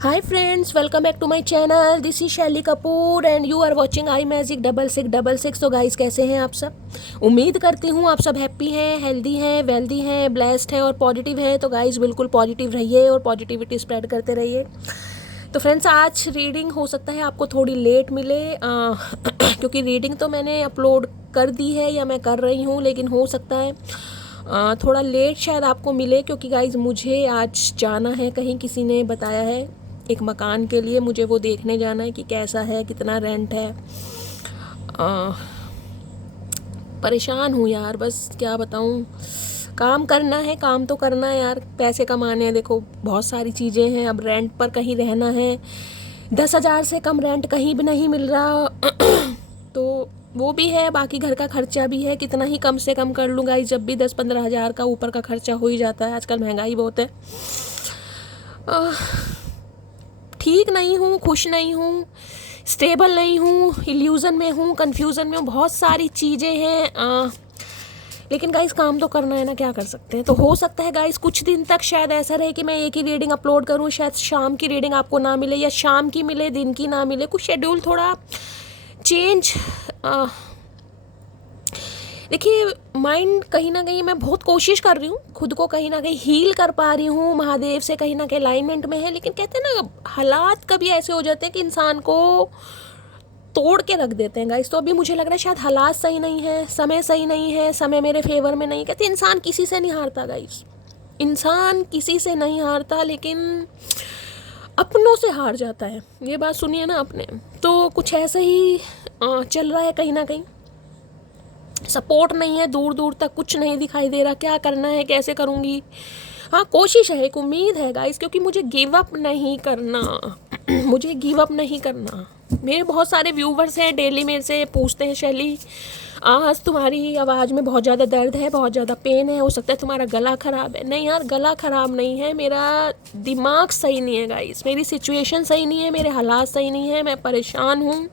Hi friends, welcome back to my channel. This is Shaili Kapoor and you are watching I magic 6666। तो guys कैसे हैं आप सब? उम्मीद करती हूँ आप सब हैप्पी हैं, हेल्दी हैं, वेल्दी हैं, ब्लेस्ड हैं और पॉजिटिव हैं। तो गाइस बिल्कुल पॉजिटिव रहिए और पॉजिटिविटी स्प्रेड करते रहिए। तो फ्रेंड्स आज रीडिंग हो सकता है आपको थोड़ी लेट मिले क्योंकि रीडिंग तो मैंने अपलोड कर दी है या मैं कर रही हूँ, लेकिन हो सकता है थोड़ा लेट शायद आपको मिले क्योंकि गाइस मुझे आज जाना है कहीं। किसी ने बताया है एक मकान के लिए, मुझे वो देखने जाना है कि कैसा है, कितना रेंट है। परेशान हूँ यार, बस क्या बताऊँ। काम करना है, काम तो करना है यार, पैसे कमाने हैं। देखो बहुत सारी चीज़ें हैं, अब रेंट पर कहीं रहना है, 10,000 से कम रेंट कहीं भी नहीं मिल रहा तो वो भी है, बाकी घर का खर्चा भी है। कितना ही कम से कम कर लूँगा, जब भी 10-15 हज़ार का ऊपर का खर्चा हो ही जाता है। आजकल महंगाई बहुत है। ठीक नहीं हूँ, खुश नहीं हूँ, स्टेबल नहीं हूँ, इल्यूज़न में हूँ, कन्फ्यूज़न में हूँ, बहुत सारी चीज़ें हैं। लेकिन गाइस काम तो करना है ना, क्या कर सकते हैं। तो हो सकता है गाइस कुछ दिन तक शायद ऐसा रहे कि मैं एक ही रीडिंग अपलोड करूँ, शायद शाम की रीडिंग आपको ना मिले या शाम की मिले दिन की ना मिले। कुछ शेड्यूल थोड़ा चेंज। देखिए माइंड कहीं ना कहीं मैं बहुत कोशिश कर रही हूँ, खुद को कहीं ना कहीं हील कर पा रही हूँ, महादेव से कहीं ना कहीं अलाइनमेंट में है। लेकिन कहते हैं ना हालात कभी ऐसे हो जाते हैं कि इंसान को तोड़ के रख देते हैं गाइस। तो अभी मुझे लग रहा है शायद हालात सही नहीं है, समय सही नहीं है, समय मेरे फेवर में नहीं। कहते इंसान किसी से नहीं हारता गाइस, इंसान किसी से नहीं हारता, लेकिन अपनों से हार जाता है। ये बात सुनिए ना आपने। तो कुछ ऐसा ही चल रहा है कहीं ना कहीं। सपोर्ट नहीं है, दूर दूर तक कुछ नहीं दिखाई दे रहा, क्या करना है, कैसे करूँगी। हाँ कोशिश है, एक उम्मीद है गाइस, क्योंकि मुझे गिव अप नहीं करना मुझे गिव अप नहीं करना। मेरे बहुत सारे व्यूवर्स हैं, डेली मेरे से पूछते हैं शैली आज तुम्हारी आवाज़ में बहुत ज़्यादा दर्द है, बहुत ज़्यादा पेन है, हो सकता है तुम्हारा गला ख़राब है। नहीं यार, गला ख़राब नहीं है, मेरा दिमाग सही नहीं है गाइस, मेरी सिचुएशन सही नहीं है, मेरे हालात सही नहीं है, मैं परेशान हूँ।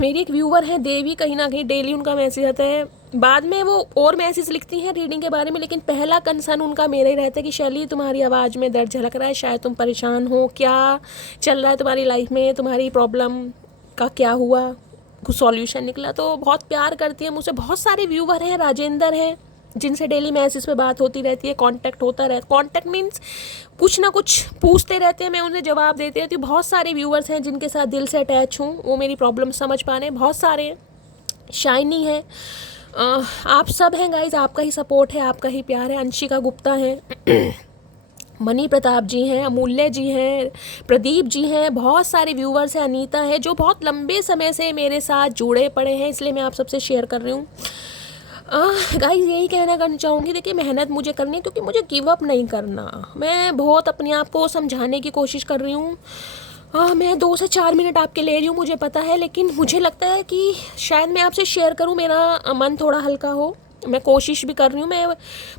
मेरी एक व्यूवर है देवी, कहीं ना कहीं डेली उनका मैसेज आता है, बाद में वो और मैसेज लिखती हैं रीडिंग के बारे में, लेकिन पहला कंसर्न उनका मेरा ही रहता है कि शैली तुम्हारी आवाज़ में दर्द झलक रहा है, शायद तुम परेशान हो, क्या चल रहा है तुम्हारी लाइफ में, तुम्हारी प्रॉब्लम का क्या हुआ, कुछ सॉल्यूशन निकला। तो बहुत प्यार करती है मुझसे। बहुत सारे व्यूवर हैं, राजेंद्र हैं, जिनसे डेली मैसेज पे बात होती रहती है, कांटेक्ट होता रहता। कांटेक्ट मीन्स कुछ ना कुछ पूछते रहते हैं, मैं उन्हें जवाब देती रहती हूँ। बहुत सारे व्यूवर्स हैं जिनके साथ दिल से अटैच हूँ, वो मेरी प्रॉब्लम समझ पा रहे हैं, बहुत सारे हैं। शाइनी है, आप सब हैं गाइज, आपका ही सपोर्ट है, आपका ही प्यार है। अंशिका गुप्ता है मनी प्रताप जी हैं, अमूल्य जी हैं, प्रदीप जी हैं, बहुत सारे व्यूवर्स हैं। अनीता है जो बहुत लंबे समय से मेरे साथ जुड़े पड़े हैं, इसलिए मैं आप सबसे शेयर कर रही हूँ। गाइस यही करना चाहूँगी, देखिए मेहनत मुझे करनी है, क्योंकि मुझे गिव अप नहीं करना। मैं बहुत अपने आप को समझाने की कोशिश कर रही हूँ। मैं 2 से 4 मिनट आपके ले रही हूँ, मुझे पता है, लेकिन मुझे लगता है कि शायद मैं आपसे शेयर करूँ, मेरा मन थोड़ा हल्का हो। मैं कोशिश भी कर रही हूँ, मैं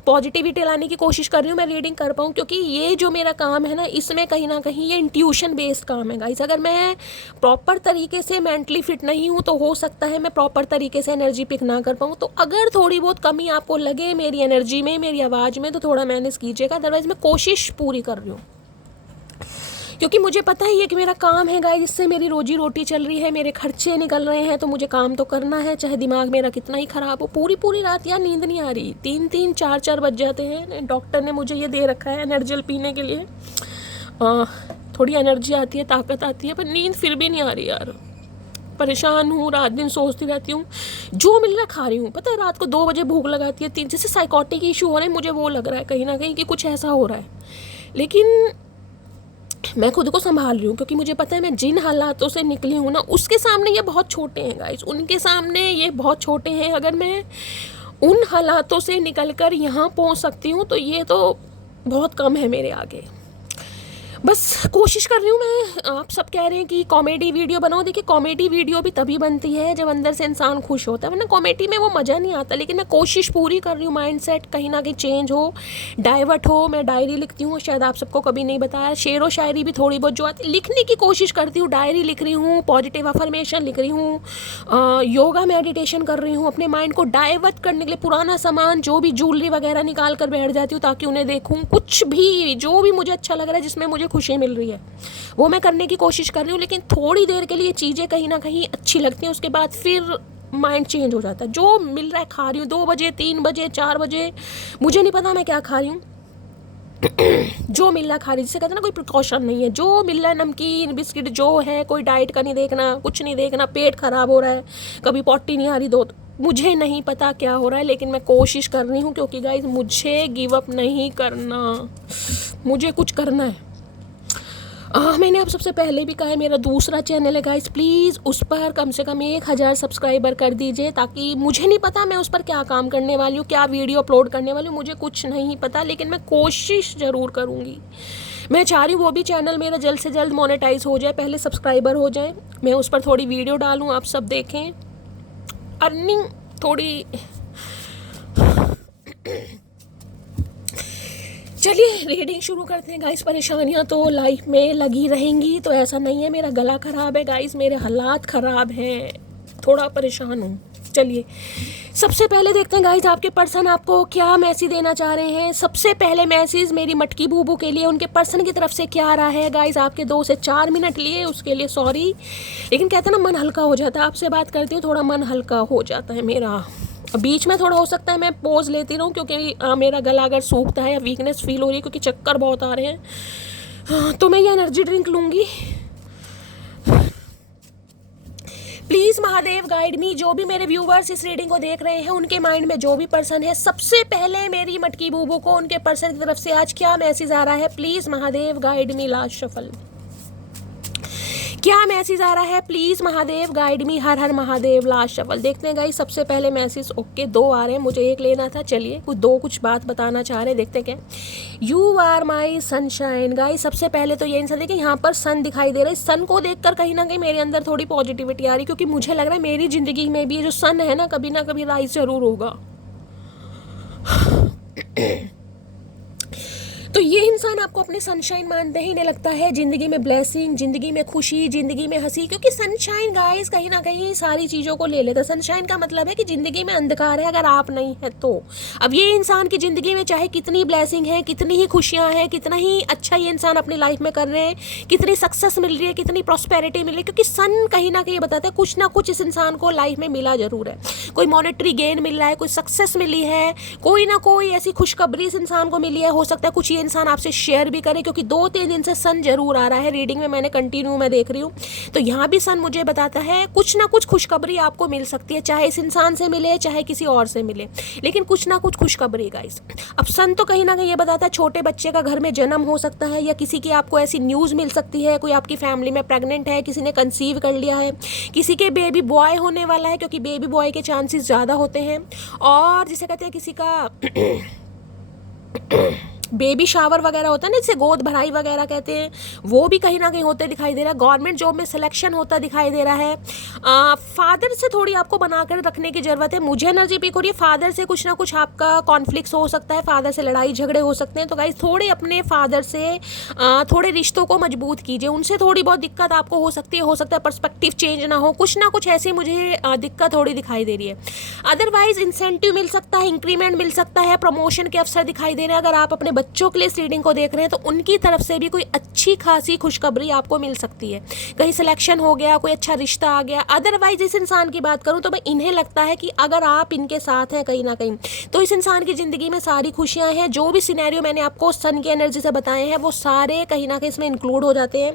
पॉजिटिविटी लाने की कोशिश कर रही हूँ, मैं रीडिंग कर पाऊँ, क्योंकि ये जो मेरा काम है ना, इसमें कहीं ना कहीं ये इंट्यूशन बेस्ड काम है गाइस। अगर मैं प्रॉपर तरीके से मेंटली फिट नहीं हूँ तो हो सकता है मैं प्रॉपर तरीके से एनर्जी पिक ना कर पाऊँ। तो अगर थोड़ी बहुत कमी आपको लगे मेरी एनर्जी में, मेरी आवाज़ में, तो थोड़ा मैनेज कीजिएगा। अदरवाइज़ मैं कोशिश पूरी कर रही हूँ, क्योंकि मुझे पता ही है कि मेरा काम है गाइस, जिससे मेरी रोजी रोटी चल रही है, मेरे खर्चे निकल रहे हैं। तो मुझे काम तो करना है, चाहे दिमाग मेरा कितना ही ख़राब हो। पूरी पूरी रात यार नींद नहीं आ रही, 3-3 4-4 बज जाते हैं। डॉक्टर ने मुझे ये दे रखा है एनर्जल पीने के लिए, थोड़ी एनर्जी आती है, ताकत आती है, पर नींद फिर भी नहीं आ रही यार। परेशान हूँ, रात दिन सोचती रहती हूँ, जो मिल रहा खा रही हूँ। पता है रात को 2 बजे भूख लगाती है, 3, जैसे साइकोटिक इशू हो रहे हैं, मुझे वो लग रहा है कहीं ना कहीं कि कुछ ऐसा हो रहा है। लेकिन मैं खुद को संभाल रही हूँ, क्योंकि मुझे पता है मैं जिन हालातों से निकली हूँ ना, उसके सामने ये बहुत छोटे हैं गाइस, उनके सामने ये बहुत छोटे हैं। अगर मैं उन हालातों से निकल कर यहाँ पहुँच सकती हूँ तो ये तो बहुत कम है मेरे आगे। बस कोशिश कर रही हूँ मैं। आप सब कह रहे हैं कि कॉमेडी वीडियो बनाओ, देखिए कॉमेडी वीडियो भी तभी बनती है जब अंदर से इंसान खुश होता है, वरना कॉमेडी में वो मज़ा नहीं आता। लेकिन मैं कोशिश पूरी कर रही हूँ, माइंडसेट कहीं ना कहीं चेंज हो, डाइवर्ट हो। मैं डायरी लिखती हूँ, शायद आप सबको कभी नहीं बताया। शेर व शायरी भी थोड़ी बहुत जो आती है लिखने की कोशिश करती हूँ, डायरी लिख रही हूँ, पॉजिटिव अफर्मेशन लिख रही हूँ, योगा मेडिटेशन कर रही हूँ, अपने माइंड को डाइवर्ट करने के लिए। पुराना सामान जो भी ज्वेलरी वगैरह निकाल कर बैठ जाती हूँ ताकि उन्हें देखूँ, कुछ भी जो भी मुझे अच्छा लग रहा है, जिसमें मुझे खुशी मिल रही है वो मैं करने की कोशिश कर रही हूँ, लेकिन थोड़ी देर के लिए चीज़ें कहीं ना कहीं अच्छी लगती हैं, उसके बाद फिर माइंड चेंज हो जाता है। जो मिल रहा है खा रही हूँ, 2 बजे 3 बजे 4 बजे, मुझे नहीं पता मैं क्या खा रही हूँ। जो मिल रहा है खा रही, जिसे कहते हैं ना कोई प्रिकॉशन नहीं है, जो मिल रहा है नमकीन बिस्किट जो है, कोई डाइट का नहीं देखना, कुछ नहीं देखना, पेट खराब हो रहा है, कभी पॉटी नहीं आ रही दो, मुझे नहीं पता क्या हो रहा है, लेकिन मैं कोशिश कर रही हूँ, क्योंकि गाइज मुझे गिव अप नहीं करना, मुझे कुछ करना है। मैंने आप सबसे पहले भी कहा है, मेरा दूसरा चैनल है गाइस, प्लीज़ उस पर कम से कम 1000 सब्सक्राइबर कर दीजिए, ताकि मुझे नहीं पता मैं उस पर क्या काम करने वाली हूँ, क्या वीडियो अपलोड करने वाली हूँ, मुझे कुछ नहीं पता, लेकिन मैं कोशिश ज़रूर करूँगी। मैं चाह रही हूँ वो भी चैनल मेरा जल्द से जल्द मोनेटाइज हो जाए, पहले सब्सक्राइबर हो जाए, मैं उस पर थोड़ी वीडियो डालूँ, आप सब देखें, अर्निंग थोड़ी। चलिए रीडिंग शुरू करते हैं गाइस। परेशानियां तो लाइफ में लगी रहेंगी, तो ऐसा नहीं है मेरा गला ख़राब है गाइस, मेरे हालात ख़राब हैं, थोड़ा परेशान हूँ। चलिए सबसे पहले देखते हैं गाइस आपके पर्सन आपको क्या मैसेज देना चाह रहे हैं। सबसे पहले मैसेज मेरी मटकी बूबू के लिए उनके पर्सन की तरफ से क्या आ रहा है गाइस। आपके 2 से 4 मिनट लिए, उसके लिए सॉरी, लेकिन कहते हैं ना मन हल्का हो जाता है, आपसे बात करती हूँ थोड़ा मन हल्का हो जाता है मेरा। बीच में थोड़ा हो सकता है मैं पोज लेती रहूँ, क्योंकि मेरा गला अगर सूखता है या वीकनेस फील हो रही है, क्योंकि चक्कर बहुत आ रहे हैं, तो मैं ये एनर्जी ड्रिंक लूँगी। प्लीज़ महादेव गाइड मी, जो भी मेरे व्यूवर्स इस रीडिंग को देख रहे हैं उनके माइंड में जो भी पर्सन है, सबसे पहले मेरी मटकी बूबू को उनके पर्सन की तरफ से आज क्या मैसेज आ रहा है, please Mahadev guide me. Last shuffle क्या मैसेज आ रहा है, please Mahadev guide me. Her her Mahadev. Last shuffle देखते हैं गाइस। सबसे पहले मैसेज ओके 2 आ रहे हैं, मुझे 1 लेना था, चलिए कुछ बात बताना चाह रहे हैं, देखते क्या। You are my sunshine guys. सबसे पहले तो ये इंसान देखिए, यहाँ पर सन दिखाई दे रहा है, सन को देखकर कहीं ना कहीं मेरे अंदर थोड़ी पॉजिटिविटी आ रही, क्योंकि मुझे लग रहा है मेरी ज़िंदगी में भी ये जो सन है ना कभी राइज जरूर होगा। तो ये इंसान आपको अपने सनशाइन मानते हैं, इन्हें लगता है ज़िंदगी में ब्लेसिंग, ज़िंदगी में खुशी, ज़िंदगी में हंसी, क्योंकि सनशाइन गाइस कहीं ना कहीं सारी चीज़ों को ले लेता है। सनशाइन का मतलब है कि ज़िंदगी में अंधकार है अगर आप नहीं है तो। अब ये इंसान की ज़िंदगी में चाहे कितनी ब्लेसिंग है, कितनी ही खुशियाँ हैं, कितना ही अच्छा ये इंसान अपनी लाइफ में कर रहे हैं, कितनी सक्सेस मिल रही है, कितनी प्रॉस्पेरिटी मिल रही है, क्योंकि सन कहीं ना कहीं बताता है कुछ ना कुछ इस इंसान को लाइफ में मिला जरूर है। कोई मॉनेटरी गेन मिल रहा है, कोई सक्सेस मिली है, कोई ना कोई ऐसी खुशखबरी इस इंसान को मिली है, हो सकता है कुछ इंसान आपसे शेयर भी करे, क्योंकि 2-3 दिन से सन जरूर आ रहा है रीडिंग में, मैंने कंटिन्यू मैं देख रही हूँ, तो यहाँ भी सन मुझे बताता है कुछ ना कुछ खुशखबरी आपको मिल सकती है, चाहे इस इंसान से मिले चाहे किसी और से मिले, लेकिन कुछ ना कुछ खुशखबरी गाइस। अब सन तो कहीं ना कहीं ये बताता है छोटे बच्चे का घर में जन्म हो सकता है, या किसी की आपको ऐसी न्यूज़ मिल सकती है, कोई आपकी फैमिली में प्रेग्नेंट है, किसी ने कंसीव कर लिया है, किसी के बेबी बॉय होने वाला है, क्योंकि बेबी बॉय के चांसेस ज़्यादा होते हैं, और जिसे कहते हैं किसी का बेबी शावर वगैरह होता है ना, जिसे गोद भराई वगैरह कहते हैं, वो भी कहीं ना कहीं होते दिखाई दे रहा है। गवर्नमेंट जॉब में सिलेक्शन होता दिखाई दे रहा है। फादर से थोड़ी आपको बनाकर रखने की ज़रूरत है, मुझे एनर्जी पिक हो रही है। फादर से कुछ ना कुछ आपका कॉन्फ्लिक्ट हो सकता है, फादर से लड़ाई झगड़े हो सकते हैं, तो गाइस थोड़े अपने फादर से थोड़े रिश्तों को मजबूत कीजिए, उनसे थोड़ी बहुत दिक्कत आपको हो सकती है, पर्सपेक्टिव चेंज ना हो, कुछ ना कुछ ऐसी मुझे दिक्कत थोड़ी दिखाई दे रही है। अदरवाइज इंसेंटिव मिल सकता है, इंक्रीमेंट मिल सकता है, प्रमोशन के अवसर दिखाई दे रहे हैं। अगर आप अपने बच्चों के लिए इस रीडिंग को देख रहे हैं तो उनकी तरफ से भी कोई अच्छी खासी खुशखबरी आपको मिल सकती है, कहीं सिलेक्शन हो गया, कोई अच्छा रिश्ता आ गया। अदरवाइज इस इंसान की बात करूं तो मैं इन्हें लगता है कि अगर आप इनके साथ हैं कहीं ना कहीं, तो इस इंसान की ज़िंदगी में सारी खुशियां हैं। जो भी सिनेरियो मैंने आपको सन की एनर्जी से बताए हैं वो सारे कहीं ना कहीं इसमें इंक्लूड हो जाते हैं।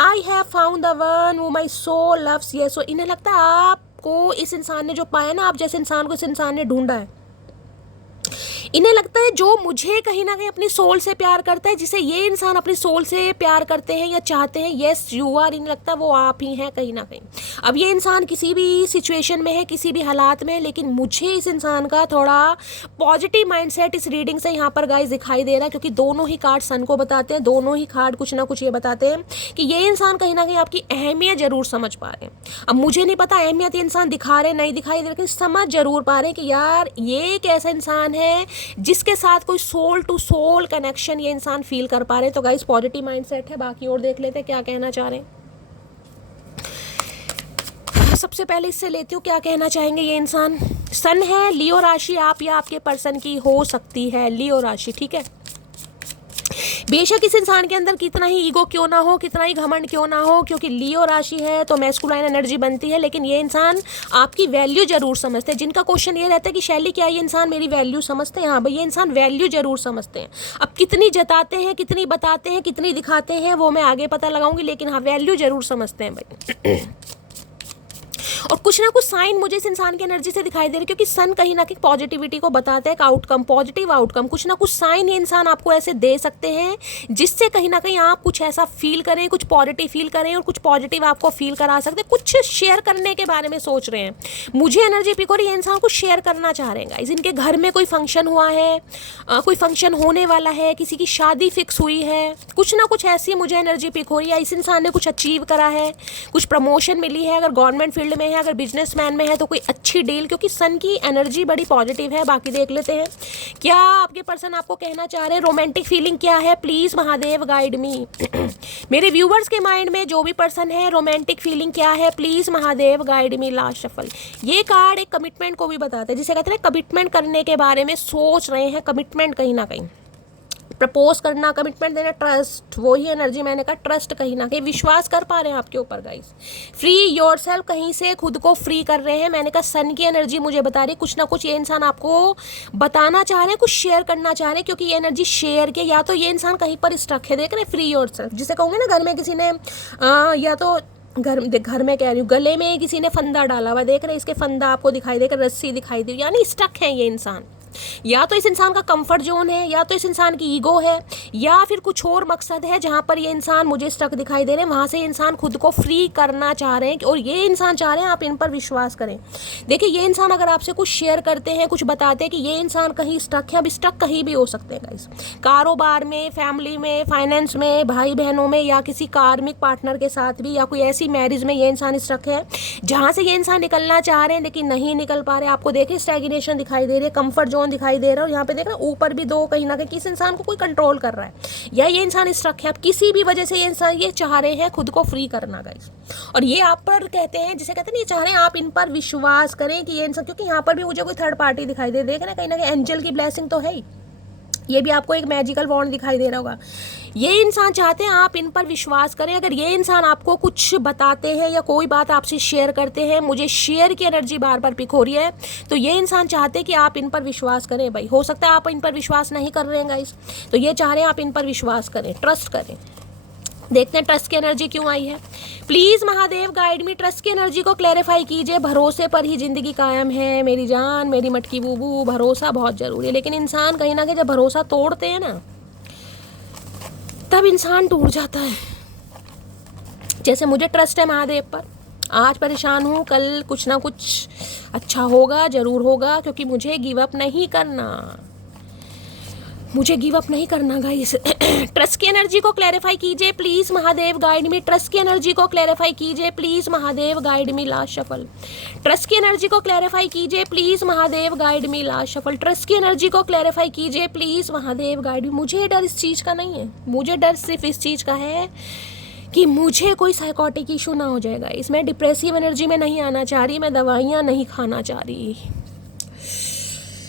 I have found the one who my soul loves. ये सो इन्हें लगता है आपको इस इंसान ने जो पाया ना, आप जैसे इंसान को इस इंसान ने ढूंढा है। इन्हें लगता है जो मुझे कहीं ना कहीं अपनी सोल से प्यार करता है, जिसे ये इंसान अपनी सोल से प्यार करते हैं या चाहते हैं, येस यू आर, इन्हें लगता है वो आप ही हैं कहीं ना कहीं। अब ये इंसान किसी भी सिचुएशन में है, किसी भी हालात में, लेकिन मुझे इस इंसान का थोड़ा पॉजिटिव माइंडसेट इस रीडिंग से यहाँ पर गाइस दिखाई दे रहा है, क्योंकि दोनों ही कार्ड सन को बताते हैं, दोनों ही कार्ड कुछ ना कुछ ये बताते हैं कि ये इंसान कहीं ना कहीं आपकी अहमियत जरूर समझ पा रहे हैं। अब मुझे नहीं पता अहमियत ये इंसान दिखा रहे नहीं दिखाई दे, लेकिन समझ जरूर पा रहे हैं कि यार ये एक ऐसा इंसान है जिसके साथ कोई सोल टू सोल कनेक्शन ये इंसान फील कर पा रहे हैं। तो गाइस पॉजिटिव माइंडसेट है। बाकी और देख लेते हैं क्या कहना चाह रहे हैं। सबसे पहले इससे लेती हूँ क्या कहना चाहेंगे ये इंसान। सन है, लियो राशि आप या आपके पर्सन की हो सकती है लियो राशि, ठीक है। बेशक इस इंसान के अंदर कितना ही ईगो क्यों ना हो, कितना ही घमंड क्यों ना हो, क्योंकि लियो राशि है तो मैस्कुलाइन एनर्जी बनती है, लेकिन ये इंसान आपकी वैल्यू जरूर समझते हैं। जिनका क्वेश्चन ये रहता है कि शैली क्या ये इंसान मेरी वैल्यू समझते हैं, हाँ भाई ये इंसान वैल्यू जरूर समझते हैं। अब कितनी जताते हैं, कितनी बताते हैं, कितनी दिखाते हैं वो मैं आगे पता लगाऊंगी, लेकिन हाँ वैल्यू जरूर समझते हैं भाई। और कुछ ना कुछ साइन मुझे इस इंसान की एनर्जी से दिखाई दे रहे, क्योंकि सन कहीं ना कहीं पॉजिटिविटी को बताता है, एक आउटकम, पॉजिटिव आउटकम। कुछ ना कुछ साइन ये इंसान आपको ऐसे दे सकते हैं जिससे कहीं ना कहीं आप कुछ ऐसा फील करें, कुछ पॉजिटिव फील करें और कुछ पॉजिटिव आपको फील करा सकते हैं। कुछ शेयर करने के बारे में सोच रहे हैं, मुझे एनर्जी पिक हो रही है, ये इंसान कुछ शेयर करना चाह रहे हैं गाइस। इनके घर में कोई फंक्शन हुआ है, कोई फंक्शन होने वाला है, किसी की शादी फिक्स हुई है, कुछ ना कुछ ऐसी मुझे एनर्जी पिक हो रही है। इस इंसान ने कुछ अचीव करा है, कुछ प्रमोशन मिली है, अगर गवर्नमेंट फील्ड में है, अगर बिजनेसमैन में है तो कोई अच्छी डील, क्योंकि सन की एनर्जी बड़ी पॉजिटिव है। बाकी देख लेते हैं क्या आपके पर्सन आपको कहना चाह रहे हैं, रोमांटिक फीलिंग क्या है, प्लीज महादेव गाइड मी। मेरे व्यूवर्स के माइंड में जो भी पर्सन है, रोमांटिक फीलिंग क्या है, please Mahadev guide me. Last shuffle, ये कार्ड एक कमिटमेंट को भी बताता है, जिसे कहते हैं कमिटमेंट करने के बारे में सोच रहे हैं, कमिटमेंट कहीं ना कहीं प्रपोज करना, कमिटमेंट देना, ट्रस्ट, वही एनर्जी मैंने कहा, ट्रस्ट कहीं ना कहीं विश्वास कर पा रहे हैं आपके ऊपर गाइस। फ्री योरसेल्फ, कहीं से खुद को फ्री कर रहे हैं। मैंने कहा सन की एनर्जी मुझे बता रही है कुछ ना कुछ ये इंसान आपको बताना चाह रहे हैं, कुछ शेयर करना चाह रहे हैं, क्योंकि ये एनर्जी शेयर के, या तो ये इंसान कहीं पर स्टक है, देख रहे हैं, फ्री योरसेल्फ जिसे कहूँगे ना, घर में किसी ने या तो घर में कह रही हूँ, गले में किसी ने फंदा डाला हुआ, देख रहे हैं, इसके फंदा आपको दिखाई देगा, रस्सी दिखाई दे, यानी स्टक है ये इंसान। या तो इस इंसान का कंफर्ट जोन है, या तो इस इंसान की ईगो है, या फिर कुछ और मकसद है जहां पर ये इंसान मुझे स्टक दिखाई दे रहे हैं, वहां से ये इंसान खुद को फ्री करना चाह रहे हैं। और ये इंसान चाह रहे हैं आप इन पर विश्वास करें। देखिए ये इंसान अगर आपसे कुछ शेयर करते हैं, कुछ बताते हैं कि ये इंसान कहीं स्टक है, अब स्टक कहीं भी हो सकते हैं गाइस, कारोबार में, फैमिली में, फाइनेंस में, भाई बहनों में, या किसी कार्मिक पार्टनर के साथ भी, या कोई ऐसी मैरिज में ये इंसान स्टक है जहां से ये इंसान निकलना चाह रहे हैं लेकिन नहीं निकल पा रहे। आपको देखिए स्टैग्नेशन दिखाई दे रही है, कंफर्ट जोन दिखाई दे रहा है, और यहाँ पे देख रहे हैं ऊपर भी दो, कहीं ना कहीं किस इंसान को कोई कंट्रोल कर रहा है, या ये इंसान स्ट्रक है। अब किसी भी वजह से ये इंसान ये चाह रहे हैं खुद को फ्री करना गाइस, और ये आप पर कहते हैं, जिसे कहते हैं ये चाह रहे हैं आप इन पर विश्वास करें कि ये इंसान, क्योंकि यहाँ पर भी मुझे कोई थर्ड पार्टी दिखाई दे, देख रहे हैं कहीं ना कहीं एंजल की ब्लेसिंग तो है ही, ये भी आपको एक मैजिकल वॉन्ड दिखाई दे रहा होगा। ये इंसान चाहते हैं आप इन पर विश्वास करें। अगर ये इंसान आपको कुछ बताते हैं या कोई बात आपसे शेयर करते हैं, मुझे शेयर की एनर्जी बार बार पिक हो रही है, तो ये इंसान चाहते हैं कि आप इन पर विश्वास करें भाई। हो सकता है आप इन पर विश्वास नहीं कर रहे हैं गाइस, तो ये चाह रहे हैं आप इन पर विश्वास करें, ट्रस्ट करें। देखते हैं ट्रस्ट की एनर्जी क्यों आई है। Please Mahadev guide me, trust की एनर्जी को क्लैरिफाई कीजिए। भरोसे पर ही जिंदगी कायम है मेरी जान, मेरी मटकी बूबू, भरोसा बहुत जरूरी है। लेकिन इंसान कहीं ना कहीं जब भरोसा तोड़ते हैं ना, तब इंसान टूट जाता है। जैसे मुझे ट्रस्ट है महादेव पर, आज परेशान हूँ, कल कुछ ना कुछ अच्छा होगा, जरूर होगा, क्योंकि मुझे गिव अप नहीं करना, मुझे गिव अप नहीं करना गाइस। ट्रस्ट की एनर्जी को क्लैरिफाई कीजिए please Mahadev guide me, trust की एनर्जी को क्लैरिफाई कीजिए please Mahadev guide me. Last shuffle, trust की एनर्जी को क्लैरिफाई कीजिए please Mahadev guide me. Last shuffle, trust की एनर्जी को क्लैरिफाई कीजिए प्लीज महादेव गाइड मी। मुझे डर इस चीज का नहीं है, मुझे डर सिर्फ इस चीज का है कि मुझे कोई साइकोटिक इशू ना हो जाएगा। इसमें डिप्रेसिव एनर्जी में नहीं आना चाह रही, मैं दवाइयाँ नहीं खाना चाह रही,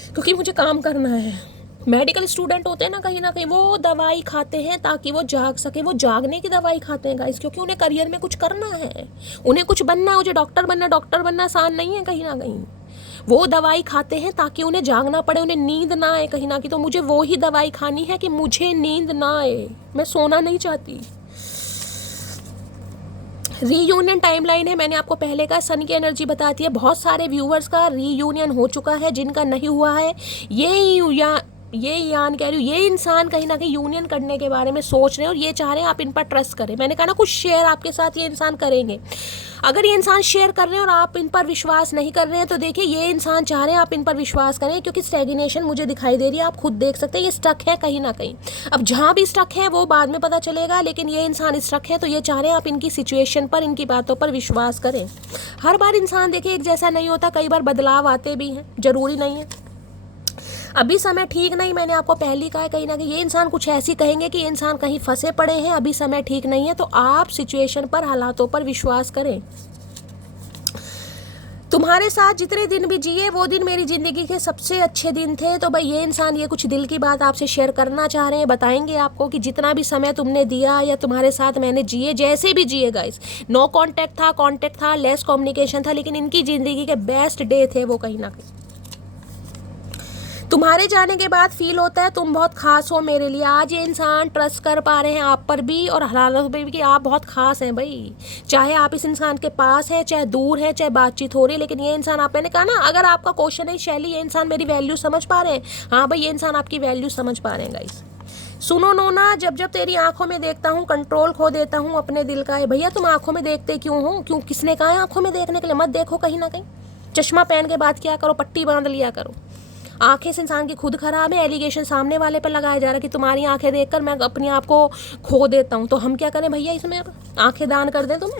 क्योंकि मुझे काम करना है। मेडिकल स्टूडेंट होते हैं ना कहीं वो दवाई खाते हैं ताकि वो जाग सके, वो जागने की दवाई खाते हैं गाइस, क्योंकि उन्हें करियर में कुछ करना है, उन्हें कुछ बनना है, मुझे डॉक्टर बनना आसान नहीं है। कहीं ना कहीं वो दवाई खाते हैं ताकि उन्हें जागना पड़े, उन्हें नींद ना आए कहीं ना कहीं। तो मुझे वो ही दवाई खानी है कि मुझे नींद ना आए, मैं सोना नहीं चाहती। रीयूनियन टाइमलाइन है, मैंने आपको पहले का सन की एनर्जी बताती है। बहुत सारे व्यूवर्स का रीयूनियन हो चुका है, जिनका नहीं हुआ है ये इंसान कहीं ना कहीं यूनियन करने के बारे में सोच रहे हैं, और ये चाह रहे हैं आप इन पर ट्रस्ट करें। मैंने कहा ना कुछ शेयर आपके साथ ये इंसान करेंगे। अगर ये इंसान शेयर कर रहे हैं और आप इन पर विश्वास नहीं कर रहे हैं, तो देखिए ये इंसान चाह रहे हैं आप इन पर विश्वास करें, क्योंकि स्टैग्नेशन मुझे दिखाई दे रही है, आप खुद देख सकते हैं ये स्टक है कहीं ना कहीं। अब जहाँ भी स्टक है वो बाद में पता चलेगा, लेकिन ये इंसान स्टक है, तो ये चाह रहे हैं आप इनकी सिचुएशन पर, इनकी बातों पर विश्वास करें। हर बार इंसान देखिए एक जैसा नहीं होता, कई बार बदलाव आते भी हैं, जरूरी नहीं है। अभी समय ठीक नहीं, मैंने आपको पहले कहा है, कहीं ना कहीं ये इंसान कुछ ऐसी कहेंगे कि ये इंसान कहीं फंसे पड़े हैं, अभी समय ठीक नहीं है, तो आप सिचुएशन पर, हालातों पर विश्वास करें। तुम्हारे साथ जितने दिन भी जिए वो दिन मेरी ज़िंदगी के सबसे अच्छे दिन थे। तो भाई ये इंसान ये कुछ दिल की बात आपसे शेयर करना चाह रहे हैं, बताएंगे आपको कि जितना भी समय तुमने दिया या तुम्हारे साथ मैंने जिए, जैसे भी जिए गाइस, नो कांटेक्ट था, लेस कम्युनिकेशन था, लेकिन इनकी ज़िंदगी के बेस्ट डे थे वो कहीं ना कहीं। तुम्हारे जाने के बाद फील होता है तुम बहुत खास हो मेरे लिए। आज ये इंसान ट्रस्ट कर पा रहे हैं आप पर भी और हालात पे भी कि आप बहुत खास हैं भाई। चाहे आप इस इंसान के पास है, चाहे दूर है, चाहे बातचीत हो रही है, लेकिन ये इंसान, आप मैंने कहा ना, अगर आपका क्वेश्चन है शैली ये इंसान मेरी वैल्यू समझ पा रहे हैं, हाँ भाई ये इंसान आपकी वैल्यू समझ पा रहे हैं गाइस। सुनो नोना, जब जब तेरी आंखों में देखता हूँ कंट्रोल खो देता हूँ अपने दिल का। भैया तुम आंखों में देखते क्यों हो? क्यों, किसने कहा है आंखों में देखने के लिए? मत देखो कहीं ना कहीं। चश्मा पहन के बात किया करो, पट्टी बांध लिया करो। आंखें इस इंसान की खुद खराब है, एलिगेशन सामने वाले पर लगाया जा रहा है कि तुम्हारी आंखें देखकर मैं अपने आप को खो देता हूँ। तो हम क्या करें भैया इसमें? अब आंखें दान कर दें तुम्हें?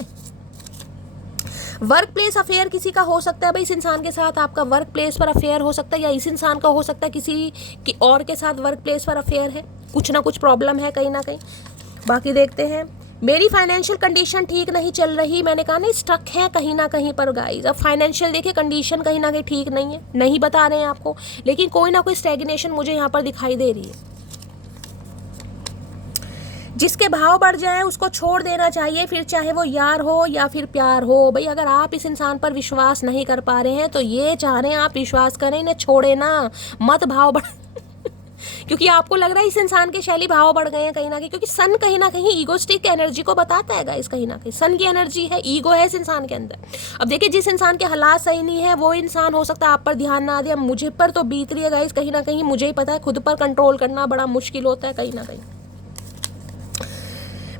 वर्क प्लेस अफेयर किसी का हो सकता है भाई, इस इंसान के साथ आपका वर्क प्लेस पर अफेयर हो सकता है, या इस इंसान का हो सकता है किसी की और के साथ वर्क प्लेस पर अफेयर है, कुछ ना कुछ प्रॉब्लम है कहीं ना कहीं। बाकी देखते हैं। मेरी फाइनेंशियल कंडीशन ठीक नहीं चल रही, मैंने कहा ना स्टक है कहीं ना कहीं पर गाइस। अब फाइनेंशियल देखिए कंडीशन कहीं ना कहीं ठीक नहीं है, नहीं बता रहे हैं आपको, लेकिन कोई ना कोई स्टैग्नेशन मुझे यहाँ पर दिखाई दे रही है। जिसके भाव बढ़ जाए उसको छोड़ देना चाहिए, फिर चाहे वो यार हो या फिर प्यार हो। भाई अगर आप इस इंसान पर विश्वास नहीं कर पा रहे हैं तो ये चाह रहे हैं आप विश्वास करें, इन्हें छोड़े ना, मत भाव बढ़ क्योंकि आपको लग रहा है इस इंसान के शैली भाव बढ़ गए हैं कहीं ना कहीं कहीं ना कहीं ईगोस्टिक एनर्जी को बताता है गाइस। कहीं ना कहीं सन की एनर्जी है, ईगो है इस इंसान के अंदर। अब देखिए जिस इंसान के हालात सही नहीं है वो इंसान हो सकता है आप पर ध्यान ना दे, मुझे पर तो बीत रही है गाइस कहीं ना कहीं। मुझे ही पता है खुद पर कंट्रोल करना बड़ा मुश्किल होता है कहीं ना कहीं।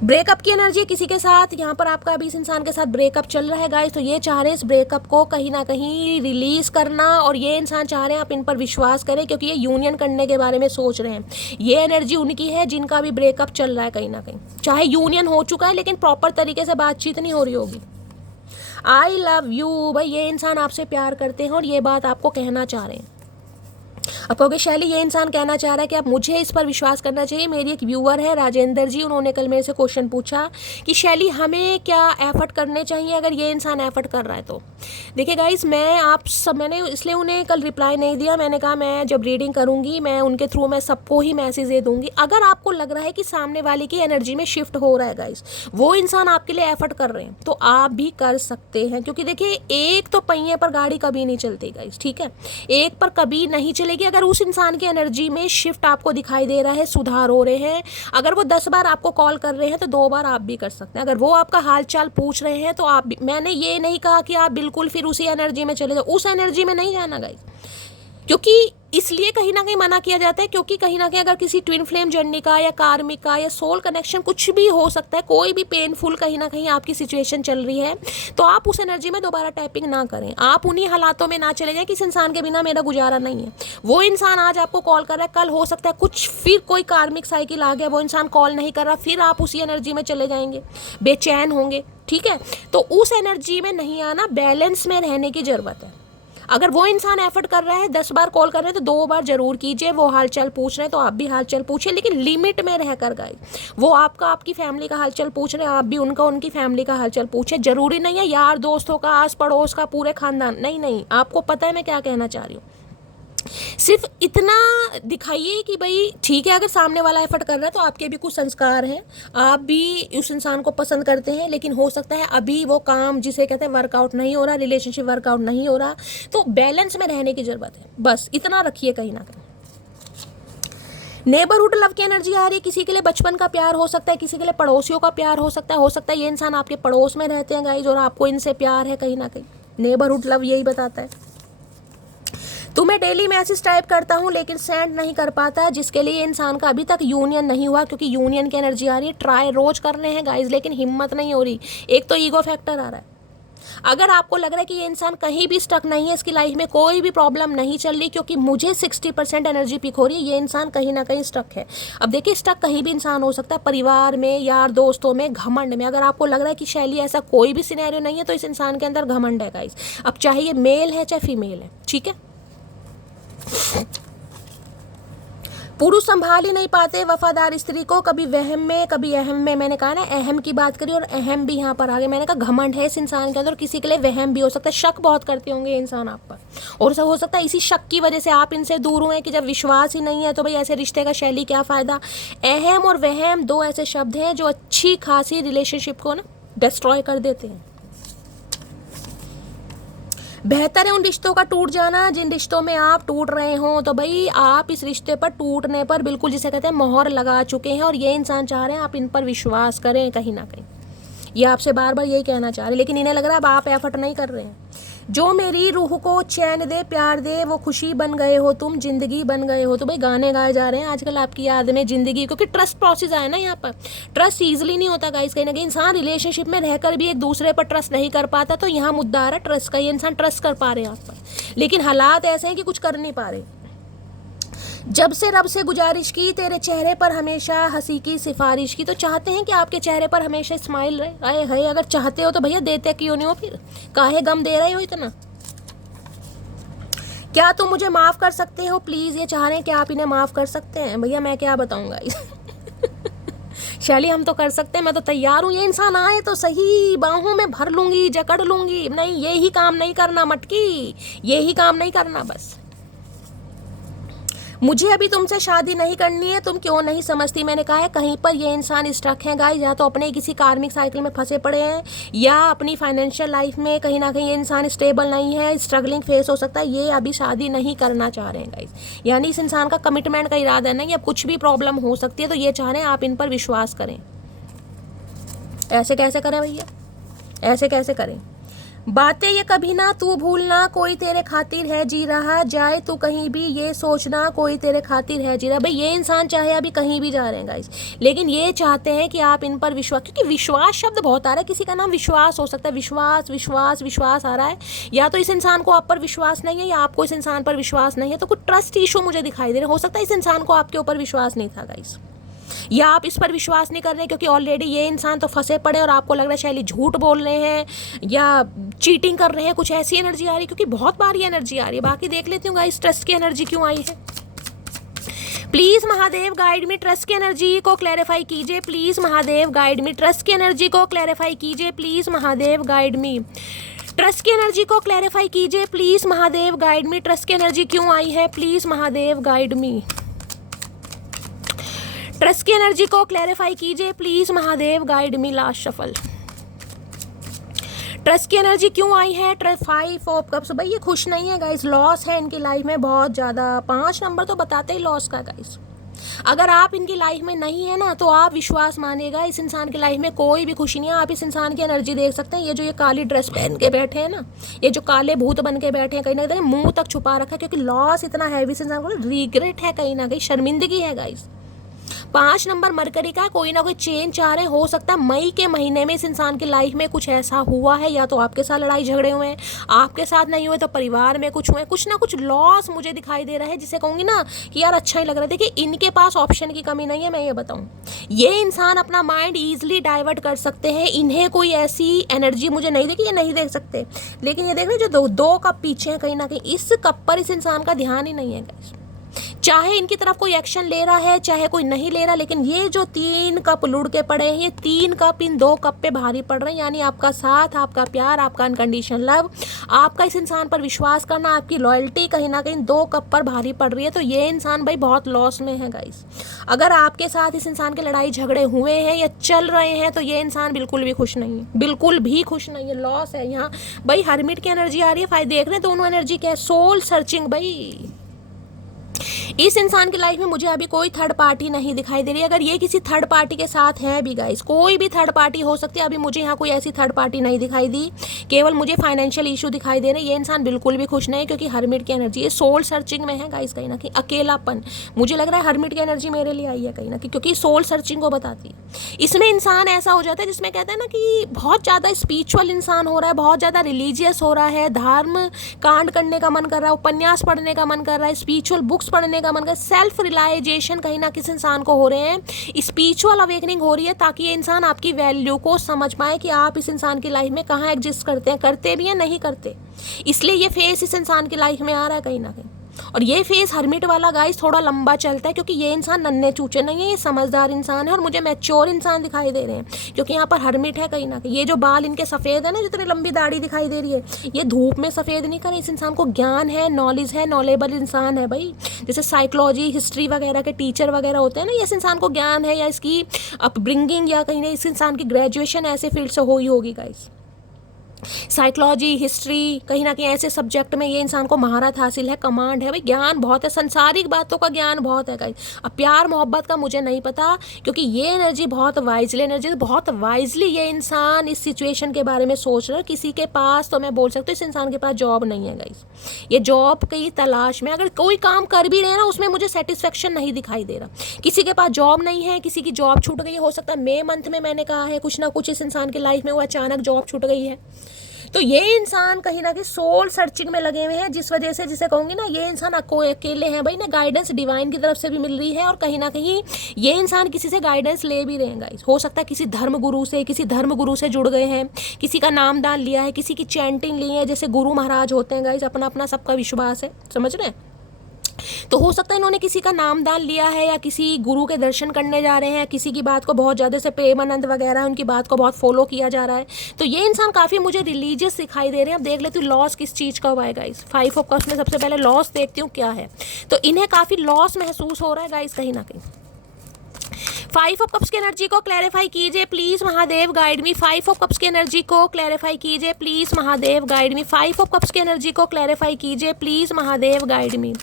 ब्रेकअप की एनर्जी किसी के साथ, यहाँ पर आपका अभी इस इंसान के साथ ब्रेकअप चल रहा है गाइस, तो ये चाह रहे हैं इस ब्रेकअप को कहीं ना कहीं रिलीज करना, और ये इंसान चाह रहे हैं आप इन पर विश्वास करें क्योंकि ये यूनियन करने के बारे में सोच रहे हैं। ये एनर्जी उनकी है जिनका भी ब्रेकअप चल रहा है कहीं ना कहीं, चाहे यूनियन हो चुका है लेकिन प्रॉपर तरीके से बातचीत नहीं हो रही होगी। आई लव यू, भाई ये इंसान आपसे प्यार करते हैं और ये बात आपको कहना चाह रहे हैं। अब कहोगे शैली ये इंसान कहना चाह रहा है कि आप मुझे इस पर विश्वास करना चाहिए। मेरी एक व्यूअर है राजेंद्र जी, उन्होंने कल मेरे से क्वेश्चन पूछा कि शैली हमें क्या एफर्ट करने चाहिए अगर ये इंसान एफर्ट कर रहा है तो। देखिए गाइस मैंने इसलिए उन्हें कल रिप्लाई नहीं दिया, मैंने कहा मैं जब रीडिंग करूंगी मैं उनके थ्रू मैं सबको ही मैसेज दे दूंगी। अगर आपको लग रहा है कि सामने वाले की एनर्जी में शिफ्ट हो रहा है गाइस, वो इंसान आपके लिए एफर्ट कर रहे हैं तो आप भी कर सकते हैं, क्योंकि देखिए एक तो पहिए पर गाड़ी कभी नहीं चलती गाइस, ठीक है, एक पर कभी नहीं चलेगी। अगर उस इंसान की एनर्जी में शिफ्ट आपको दिखाई दे रहा है, सुधार हो रहे हैं, अगर वो 10 बार आपको कॉल कर रहे हैं तो 2 बार आप भी कर सकते हैं। अगर वो आपका हाल चाल पूछ रहे हैं तो आप भी, मैंने ये नहीं कहा कि आप बिल्कुल फिर उसी एनर्जी में चले जाओ, उस एनर्जी में नहीं जाना गाइस, क्योंकि इसलिए कहीं ना कहीं मना किया जाता है क्योंकि कहीं ना कहीं अगर किसी ट्विन फ्लेम जर्नी का या कार्मिक का या सोल कनेक्शन कुछ भी हो सकता है, कोई भी पेनफुल कहीं ना कहीं आपकी सिचुएशन चल रही है, तो आप उस एनर्जी में दोबारा टैपिंग ना करें, आप उन्हीं हालातों में ना चले जाएं कि इस इंसान के बिना मेरा गुजारा नहीं है। वो इंसान आज आपको कॉल कर रहा है, कल हो सकता है कुछ फिर कोई कार्मिक साइकिल आ गया, वो इंसान कॉल नहीं कर रहा, फिर आप उसी एनर्जी में चले जाएंगे, बेचैन होंगे, ठीक है। तो उस एनर्जी में नहीं आना, बैलेंस में रहने की ज़रूरत है। अगर वो इंसान एफर्ट कर रहा है, 10 बार कॉल कर रहे हैं तो 2 बार जरूर कीजिए। वो हालचाल पूछ रहे हैं तो आप भी हालचाल पूछिए, लेकिन लिमिट में रहकर गाइस। वो आपकी फैमिली का हालचाल पूछ रहे हैं, आप भी उनकी फैमिली का हालचाल पूछे। जरूरी नहीं है यार दोस्तों का, आस पड़ोस का, पूरे खानदान, नहीं, आपको पता है मैं क्या कहना चाह रही हूँ। सिर्फ इतना दिखाइए कि भाई ठीक है, अगर सामने वाला एफर्ट कर रहा है तो आपके भी कुछ संस्कार हैं, आप भी उस इंसान को पसंद करते हैं, लेकिन हो सकता है अभी वो काम जिसे कहते हैं वर्कआउट नहीं हो रहा, रिलेशनशिप वर्कआउट नहीं हो रहा, तो बैलेंस में रहने की ज़रूरत है, बस इतना रखिए कहीं ना कहीं। नेबरहुड लव की एनर्जी आ रही है, किसी के लिए बचपन का प्यार हो सकता है, किसी के लिए पड़ोसियों का प्यार हो सकता है ये इंसान आपके पड़ोस में रहते हैं गाइज और आपको इनसे प्यार है कहीं ना कहीं। नेबरहुड लव यही बताता है। तुम्हें डेली मैसेज टाइप करता हूँ लेकिन सेंड नहीं कर पाता, जिसके लिए इंसान का अभी तक यूनियन नहीं हुआ, क्योंकि यूनियन की एनर्जी आ रही है। ट्राई रोज कर रहे हैं गाइज लेकिन हिम्मत नहीं हो रही, एक तो ईगो फैक्टर आ रहा है। अगर आपको लग रहा है कि ये इंसान कहीं भी स्टक नहीं है, इसकी लाइफ में कोई भी प्रॉब्लम नहीं चल रही, क्योंकि मुझे 60% एनर्जी पिक हो रही है, ये इंसान कहीं ना कहीं स्टक है। अब देखिए स्टक कहीं भी इंसान हो सकता है, परिवार में, यार दोस्तों में, घमंड में। अगर आपको लग रहा है कि शैली ऐसा कोई भी सिनेरियो नहीं है तो इस इंसान के अंदर घमंड है गाइज। अब चाहे ये मेल है चाहे फीमेल है, ठीक है। पुरुष संभाल ही नहीं पाते वफादार स्त्री को, कभी वहम में कभी अहम में। मैंने कहा ना अहम की बात करी और अहम भी यहाँ पर आ गए। मैंने कहा घमंड है इस इंसान के अंदर, किसी के लिए वहम भी हो सकता है, शक बहुत करते होंगे ये इंसान आप पर, और सब हो सकता है इसी शक की वजह से आप इनसे दूर हुए कि जब विश्वास ही नहीं है तो भाई ऐसे रिश्ते का शैली क्या फ़ायदा। अहम और वहम दो ऐसे शब्द हैं जो अच्छी खासी रिलेशनशिप को ना डिस्ट्रॉय कर देते हैं। बेहतर है उन रिश्तों का टूट जाना जिन रिश्तों में आप टूट रहे हों। तो भाई आप इस रिश्ते पर टूटने पर बिल्कुल जिसे कहते हैं मोहर लगा चुके हैं, और ये इंसान चाह रहे हैं आप इन पर विश्वास करें कहीं ना कहीं। ये आपसे बार बार यही कहना चाह रहे, लेकिन इन्हें लग रहा है अब आप एफर्ट नहीं कर रहे हैं। जो मेरी रूह को चैन दे प्यार दे वो खुशी बन गए हो तुम, जिंदगी बन गए हो। तो भाई गाने गाए जा रहे हैं आजकल आपकी याद में जिंदगी, क्योंकि ट्रस्ट प्रोसेस आया ना यहाँ पर। ट्रस्ट ईजिली नहीं होता गाइस, कहीं ना कहीं इंसान रिलेशनशिप में रहकर भी एक दूसरे पर ट्रस्ट नहीं कर पाता। तो यहाँ मुद्दा आ रहा है ट्रस्ट का। ये इंसान ट्रस्ट कर पा रहे हैं आप पर, लेकिन हालात ऐसे हैं कि कुछ कर नहीं पा रहे। जब से रब से गुजारिश की तेरे चेहरे पर हमेशा हंसी की सिफारिश की। तो चाहते हैं कि आपके चेहरे पर हमेशा स्माइल रहे। आए हाय, अगर चाहते हो तो भैया देते क्यों नहीं हो, फिर काहे गम दे रहे हो इतना। क्या तुम मुझे माफ़ कर सकते हो प्लीज़, ये चाह रहे हैं कि आप इन्हें माफ़ कर सकते हैं। भैया मैं क्या बताऊँगा शैली हम तो कर सकते हैं, मैं तो तैयार हूँ। ये इंसान आए तो सही, बाहों में भर लूँगी, जकड़ लूँगी। नहीं, यही काम नहीं करना मटकी, यही काम नहीं करना बस। मुझे अभी तुमसे शादी नहीं करनी है, तुम क्यों नहीं समझती। मैंने कहा है कहीं पर ये इंसान स्ट्रक है गाइस, या तो अपने किसी कार्मिक साइकिल में फंसे पड़े हैं, या अपनी फाइनेंशियल लाइफ में कहीं ना कहीं ये इंसान स्टेबल नहीं है, स्ट्रगलिंग फेस हो सकता है। ये अभी शादी नहीं करना चाह रहे हैं गाइस, यानी इस इंसान का कमिटमेंट का इरादा नहीं। अब कुछ भी प्रॉब्लम हो सकती है, तो ये चाह रहे हैं आप इन पर विश्वास करें। ऐसे कैसे करें भैया, ऐसे कैसे करें। बातें ये कभी ना तू भूलना, कोई तेरे खातिर है जी रहा, जाए तू कहीं भी ये सोचना, कोई तेरे खातिर है जी रहा। भाई ये इंसान चाहे अभी कहीं भी जा रहे हैं गाइस, लेकिन ये चाहते हैं कि आप इन पर विश्वास, क्योंकि विश्वास शब्द बहुत आ रहा है। किसी का नाम विश्वास हो सकता है, विश्वास विश्वास विश्वास आ रहा है। या तो इस इंसान को आप पर विश्वास नहीं है, या आपको इस इंसान पर विश्वास नहीं है। तो कुछ ट्रस्ट इशू मुझे दिखाई दे रहे। हो सकता है इस इंसान को आपके ऊपर विश्वास नहीं था गाइस, या आप इस पर विश्वास नहीं कर रहे क्योंकि ऑलरेडी ये इंसान तो फंसे पड़े और आपको लग रहा है शैली झूठ बोल रहे हैं या चीटिंग कर रहे हैं। कुछ ऐसी एनर्जी आ रही है, क्योंकि बहुत बार ये एनर्जी आ रही है। बाकी देख लेती हूँ गाइस ट्रस्ट की एनर्जी क्यों आई है। Please Mahadev guide me, trust की एनर्जी को क्लैरिफाई कीजिए please Mahadev guide me, trust की एनर्जी को क्लैरिफाई कीजिए please Mahadev guide me, trust की एनर्जी को क्लैरिफाई कीजिए please Mahadev guide me. Trust की एनर्जी क्यों आई है, please Mahadev guide me. Trust की एनर्जी को क्लैरिफाई कीजिए please Mahadev guide me. Last shuffle, trust की एनर्जी क्यों आई है। 5 ऑफ कप्स, भाई ये खुश नहीं है गाइस, लॉस है इनकी लाइफ में बहुत ज़्यादा। 5 नंबर तो बताते ही लॉस का गाइस। अगर आप इनकी लाइफ में नहीं है ना, तो आप विश्वास मानिएगा इस इंसान की लाइफ में कोई भी खुशी नहीं है। आप इस इंसान की एनर्जी देख सकते हैं, ये जो ये काली ड्रेस पहन के बैठे हैं ना, ये जो काले भूत बन के बैठे हैं, कहीं ना कहीं मुंह तक छुपा रखा है, क्योंकि लॉस इतना हैवी इस इंसान को, रिग्रेट है, कहीं ना कहीं शर्मिंदगी है गाइस। 5 नंबर मरकरी का, कोई ना कोई चेंज चाह रहे हैं। हो सकता है मई के महीने में इस इंसान की लाइफ में कुछ ऐसा हुआ है, या तो आपके साथ लड़ाई झगड़े हुए हैं, आपके साथ नहीं हुए तो परिवार में कुछ हुए, कुछ ना कुछ लॉस मुझे दिखाई दे रहा है, जिसे कहूँगी ना कि यार अच्छा ही लग रहा है। देखिए इनके पास ऑप्शन की कमी नहीं है, मैं ये बताऊँ, ये इंसान अपना माइंड ईजिली डाइवर्ट कर सकते हैं। इन्हें कोई ऐसी एनर्जी मुझे नहीं देखी, ये नहीं देख सकते, लेकिन ये देख रहे जो दो कप पीछे हैं, कहीं ना कहीं इस कप पर इस इंसान का ध्यान ही नहीं है गाइस। चाहे इनकी तरफ कोई एक्शन ले रहा है, चाहे कोई नहीं ले रहा, लेकिन ये जो 3 कप लुढ़ के पड़े हैं, ये 3 कप इन 2 कप पे भारी पड़ रहे हैं। यानी आपका साथ, आपका प्यार, आपका अनकंडीशनल लव, आपका इस इंसान पर विश्वास करना, आपकी लॉयल्टी कहीं ना कहीं 2 कप पर भारी पड़ रही है। तो ये इंसान भाई बहुत लॉस में है गाइस। अगर आपके साथ इस इंसान के लड़ाई झगड़े हुए हैं या चल रहे हैं, तो ये इंसान बिल्कुल भी खुश नहीं है, बिल्कुल भी खुश नहीं है, लॉस है। यहाँ भाई हर्मिट की एनर्जी आ रही है, फायदे देख रहे हैं दोनों एनर्जी क्या है, सोल सर्चिंग। भाई इस इंसान की लाइफ में मुझे अभी कोई थर्ड पार्टी नहीं दिखाई दे रही। अगर ये किसी थर्ड पार्टी के साथ है भी गाइस, कोई भी थर्ड पार्टी हो सकती है, अभी मुझे यहाँ कोई ऐसी थर्ड पार्टी नहीं दिखाई दी, केवल मुझे फाइनेंशियल इशू दिखाई दे रहे हैं। ये इंसान बिल्कुल भी खुश नहीं, क्योंकि हर्मिट की एनर्जी, ये सोल सर्चिंग में है गाइस, कहीं ना कहीं अकेलापन। मुझे लग रहा है हर्मिट की एनर्जी मेरे लिए आई है कहीं ना कहीं, क्योंकि सोल सर्चिंग को बताती है। इसमें इंसान ऐसा हो जाता है जिसमें कहते हैं ना कि बहुत ज़्यादा स्पिरिचुअल इंसान हो रहा है, बहुत ज़्यादा रिलीजियस हो रहा है, धर्म कांड करने का मन कर रहा है, उपन्यास पढ़ने का मन कर रहा है, स्पिरिचुअल बुक्स पढ़ने का मन कर रहा है, सेल्फ रियलाइजेशन कहीं ना किसी इंसान को हो रहे हैं, स्पिरिचुअल अवेकनिंग हो रही है, ताकि ये इंसान आपकी वैल्यू को समझ पाए कि आप इस इंसान की लाइफ में कहाँ एग्जिस्ट करते हैं, करते भी हैं नहीं करते। इसलिए ये फेस इस इंसान की लाइफ में आ रहा है कहीं ना कहीं। और ये फेस हर्मिट वाला गाइस थोड़ा लंबा चलता है, क्योंकि ये इंसान नन्हे चूचे नहीं है, ये समझदार इंसान है और मुझे मैच्योर इंसान दिखाई दे रहे हैं, क्योंकि यहाँ पर हर्मिट है कहीं ना कहीं। ये जो बाल इनके सफ़ेद है ना, जितनी लंबी दाढ़ी दिखाई दे रही है, ये धूप में सफ़ेद नहीं करे। इस इंसान को ज्ञान है, नॉलेज है, नॉलेबल इंसान है भाई। जैसे साइकोलॉजी, हिस्ट्री वगैरह के टीचर वगैरह होते हैं ना, इस इंसान को ज्ञान है, या इसकी अपब्रिंगिंग या कहीं ना इस इंसान की ग्रेजुएशन ऐसे फील्ड से हुई होगी गाइस। साइकोलॉजी, हिस्ट्री, कहीं ना कहीं ऐसे सब्जेक्ट में ये इंसान को महारत हासिल है, कमांड है भाई, ज्ञान बहुत है, संसारिक बातों का ज्ञान बहुत है गाइस। अब प्यार मोहब्बत का मुझे नहीं पता, क्योंकि ये एनर्जी बहुत वाइजली एनर्जी, बहुत वाइजली ये इंसान इस सिचुएशन के बारे में सोच रहा है। किसी के पास तो मैं बोल सकती हूँ इस इंसान के पास जॉब नहीं है गाइस, ये जॉब की तलाश में, अगर कोई काम कर भी रहे हैं ना उसमें मुझे सेटिस्फेक्शन नहीं दिखाई दे रहा। किसी के पास जॉब नहीं है, किसी की जॉब छूट गई, हो सकता है मई मंथ में, मैंने कहा है कुछ ना कुछ इस इंसान की लाइफ में वो अचानक जॉब छूट गई है। तो ये इंसान कहीं ना कहीं सोल सर्चिंग में लगे हुए हैं, जिस वजह से, जिसे कहूँगी ना, ये इंसान अकेले हैं भाई ना, गाइडेंस डिवाइन की तरफ से भी मिल रही है और कहीं ना कहीं ये इंसान किसी से गाइडेंस ले भी रहे हैं गाइस। हो सकता है किसी धर्म गुरु से जुड़ गए हैं, किसी का नामदान लिया है, किसी की चैंटिंग ली है, जैसे गुरु महाराज होते हैं गाइस, अपना अपना सबका विश्वास है, समझ रहे हैं। तो हो सकता है इन्होंने किसी का नामदान लिया है, या किसी गुरु के दर्शन करने जा रहे हैं, किसी की बात को बहुत ज़्यादा, से प्रेमानंद वगैरह, उनकी बात को बहुत फॉलो किया जा रहा है। तो ये इंसान काफ़ी मुझे रिलीजियस दिखाई दे रहे हैं। अब देख लेती हूँ लॉस किस चीज़ का हुआ है गाइस। 5 ऑफ कप्स में सबसे पहले लॉस देखती हूँ क्या है। तो इन्हें काफ़ी लॉस महसूस हो रहा है गाइस कहीं ना कहीं। 5 ऑफ कप्स की एनर्जी को क्लैरिफाई कीजिए please Mahadev, guide me. 5 of cups की एनर्जी को क्लैरिफाई कीजिए please Mahadev, guide me. 5 of cups की एनर्जी को क्लैरिफाई कीजिए प्लीज महादेव, गाइड मी।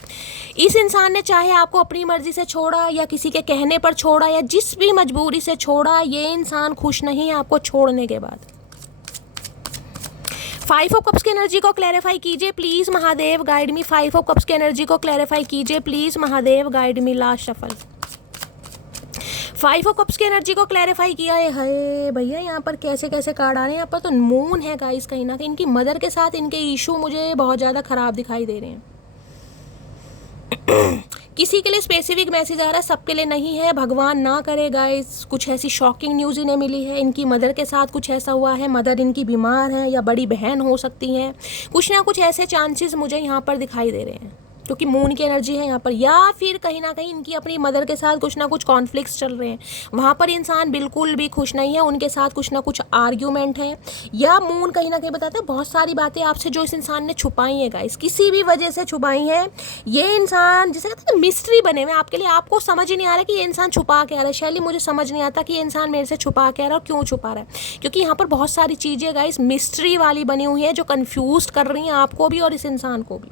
इस इंसान ने चाहे आपको अपनी मर्जी से छोड़ा, या किसी के कहने पर छोड़ा, या जिस भी मजबूरी से छोड़ा, ये इंसान खुश नहीं है आपको छोड़ने के बाद। 5 ऑफ कप्स की एनर्जी को क्लैरिफाई कीजिए please Mahadev, guide me. 5 of cups की एनर्जी को क्लैरिफाई कीजिए please Mahadev, guide me. Last shuffle. 5 of cups की एनर्जी को क्लैरिफाई किया है भैया। यहाँ पर कैसे कैसे कार्ड आ रहे हैं। यहाँ पर तो मून है गाइस कहीं ना कहीं। इनकी मदर के साथ इनके इशू मुझे बहुत ज़्यादा ख़राब दिखाई दे रहे हैं। किसी के लिए स्पेसिफिक मैसेज आ रहा है, सबके लिए नहीं है, भगवान ना करे गाइस। कुछ ऐसी शॉकिंग न्यूज़ इन्हें मिली है, इनकी मदर के साथ कुछ ऐसा हुआ है, मदर इनकी बीमार है या बड़ी बहन हो सकती हैं। कुछ ना कुछ ऐसे चांसेस मुझे यहाँ पर दिखाई दे रहे हैं, क्योंकि मून की एनर्जी है यहाँ पर। या फिर कहीं ना कहीं इनकी अपनी मदर के साथ कुछ ना कुछ कॉन्फ्लिक्ट्स चल रहे हैं, वहाँ पर इंसान बिल्कुल भी खुश नहीं है, उनके साथ कुछ ना कुछ आर्ग्यूमेंट है। या मून कहीं ना कहीं बताते हैं बहुत सारी बातें आपसे जो इस इंसान ने छुपाई है गाइस, किसी भी वजह से छुपाई है। ये इंसान जिसे कहते हैं मिस्ट्री बने हुए आपके लिए, आपको समझ ही नहीं आ रहा कि ये इंसान छुपा क्या रहा है। शैली मुझे समझ नहीं आता कि ये इंसान मेरे से छुपा क्या रहा है और क्यों छुपा रहा है, क्योंकि यहाँ पर बहुत सारी चीज़ें गाइस मिस्ट्री वाली बनी हुई है जो कन्फ्यूज कर रही हैं आपको भी और इस इंसान को भी।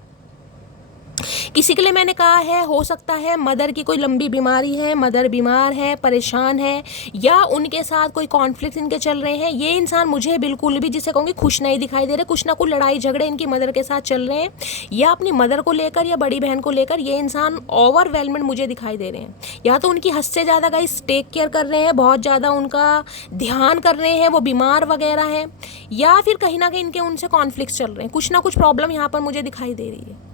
किसी के लिए मैंने कहा है, हो सकता है मदर की कोई लंबी बीमारी है, मदर बीमार है, परेशान है, या उनके साथ कोई कॉन्फ्लिक्ट इनके चल रहे हैं। ये इंसान मुझे बिल्कुल भी जिसे कहूँगी खुश नहीं दिखाई दे रहे। कुछ ना कुछ लड़ाई झगड़े इनकी मदर के साथ चल रहे हैं, या अपनी मदर को लेकर या बड़ी बहन को लेकर ये इंसान ओवरवेलमेंट मुझे दिखाई दे रहे हैं। या तो उनकी हद से ज़्यादा गाइस टेक केयर कर रहे हैं, बहुत ज़्यादा उनका ध्यान कर रहे हैं, वो बीमार वगैरह है, या फिर कहीं ना कहीं इनके उनसे कॉन्फ्लिक्ट चल रहे हैं। कुछ ना कुछ प्रॉब्लम यहाँ पर मुझे दिखाई दे रही है,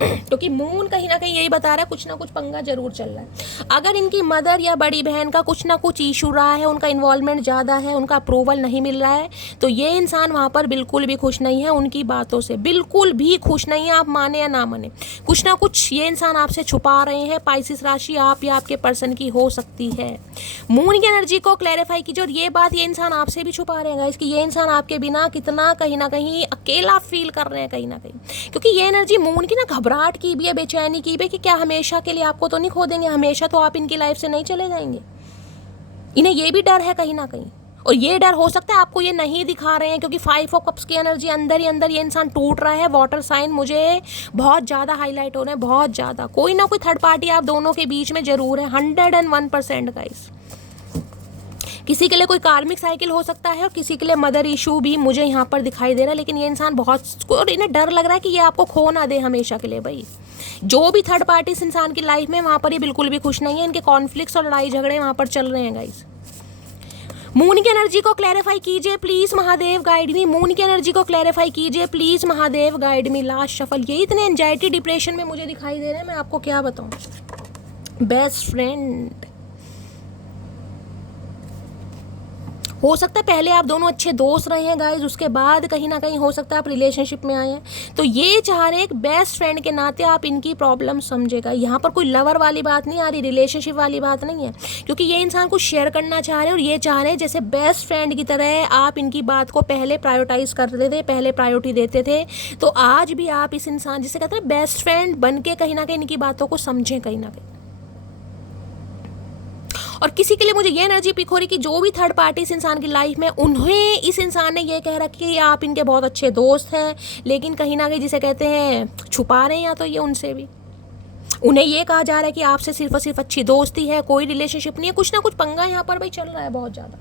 क्योंकि मून कहीं ना कहीं यही बता रहा है कुछ ना कुछ पंगा जरूर चल रहा है। अगर इनकी मदर या बड़ी बहन का कुछ ना कुछ इशू रहा है, उनका इन्वॉल्वमेंट ज़्यादा है, उनका अप्रूवल नहीं मिल रहा है, तो ये इंसान वहाँ पर बिल्कुल भी खुश नहीं है, उनकी बातों से बिल्कुल भी खुश नहीं है। आप माने या ना माने, कुछ ना कुछ ये इंसान आपसे छुपा रहे हैं। पाइसिस राशि आप या आपके पर्सन की हो सकती है। मून की एनर्जी को क्लैरिफाई कीजिए। और ये बात ये इंसान आपसे भी छुपा रहे हैं इसकी, ये इंसान आपके बिना कितना कहीं ना कहीं अकेला फील कर रहे हैं कहीं ना कहीं, क्योंकि ये एनर्जी मून की ना घबराहट की भी है, बेचैनी की भी, कि क्या हमेशा के लिए आपको तो नहीं खो देंगे, हमेशा तो आप इनकी लाइफ से नहीं चले जाएंगे। इन्हें ये भी डर है कहीं ना कहीं, और ये डर हो सकता है आपको ये नहीं दिखा रहे हैं, क्योंकि 5 ऑफ कप्स की एनर्जी अंदर ही अंदर ये इंसान टूट रहा है। वाटर साइन मुझे बहुत ज़्यादा हाईलाइट हो रहे हैं, बहुत ज़्यादा। कोई ना कोई थर्ड पार्टी आप दोनों के बीच में जरूर है, 101% गाइस। किसी के लिए कोई कार्मिक साइकिल हो सकता है, और किसी के लिए मदर इशू भी मुझे यहाँ पर दिखाई दे रहा है। लेकिन ये इंसान बहुत, और इन्हें डर लग रहा है कि ये आपको खो ना दे हमेशा के लिए भाई। जो भी थर्ड पार्टी इस इंसान की लाइफ में, वहाँ पर ये बिल्कुल भी खुश नहीं है। इनके कॉन्फ्लिक्ट्स और लड़ाई झगड़े वहाँ पर चल रहे हैं गाइस। मून की एनर्जी को क्लैरिफाई कीजिए please Mahadev, guide me. Moon की एनर्जी को क्लैरिफाई कीजिए please Mahadev, guide me. Last shuffle. ये इतने एंजाइटी डिप्रेशन में मुझे दिखाई दे रहे हैं, मैं आपको क्या बताऊँ। बेस्ट फ्रेंड, हो सकता है पहले आप दोनों अच्छे दोस्त रहे हैं गाइज, उसके बाद कहीं ना कहीं हो सकता है आप रिलेशनशिप में आए हैं। तो ये चाह रहे हैं एक बेस्ट फ्रेंड के नाते आप इनकी प्रॉब्लम समझेगा। यहाँ पर कोई लवर वाली बात नहीं आ रही, रिलेशनशिप वाली बात नहीं है, क्योंकि ये इंसान को शेयर करना चाह रहे हैं और ये चाह रहे हैं जैसे बेस्ट फ्रेंड की तरह आप इनकी बात को पहले प्रायोरिटाइज करते थे, पहले प्रायोरिटी देते थे। तो आज भी आप इस इंसान जिसे कहते हैं बेस्ट फ्रेंड बन के कहीं ना कहीं इनकी बातों को समझें कहीं ना कहीं। और किसी के लिए मुझे ये एनर्जी पिक हो रही कि जो भी थर्ड पार्टी इस इंसान की लाइफ में, उन्हें इस इंसान ने ये कह रखी कि आप इनके बहुत अच्छे दोस्त हैं, लेकिन कहीं ना कहीं जिसे कहते हैं छुपा रहे हैं, या तो ये उनसे भी उन्हें ये कहा जा रहा है कि आपसे सिर्फ और सिर्फ अच्छी दोस्ती है, कोई रिलेशनशिप नहीं है। कुछ ना कुछ पंगा यहाँ पर भाई चल रहा है बहुत ज़्यादा।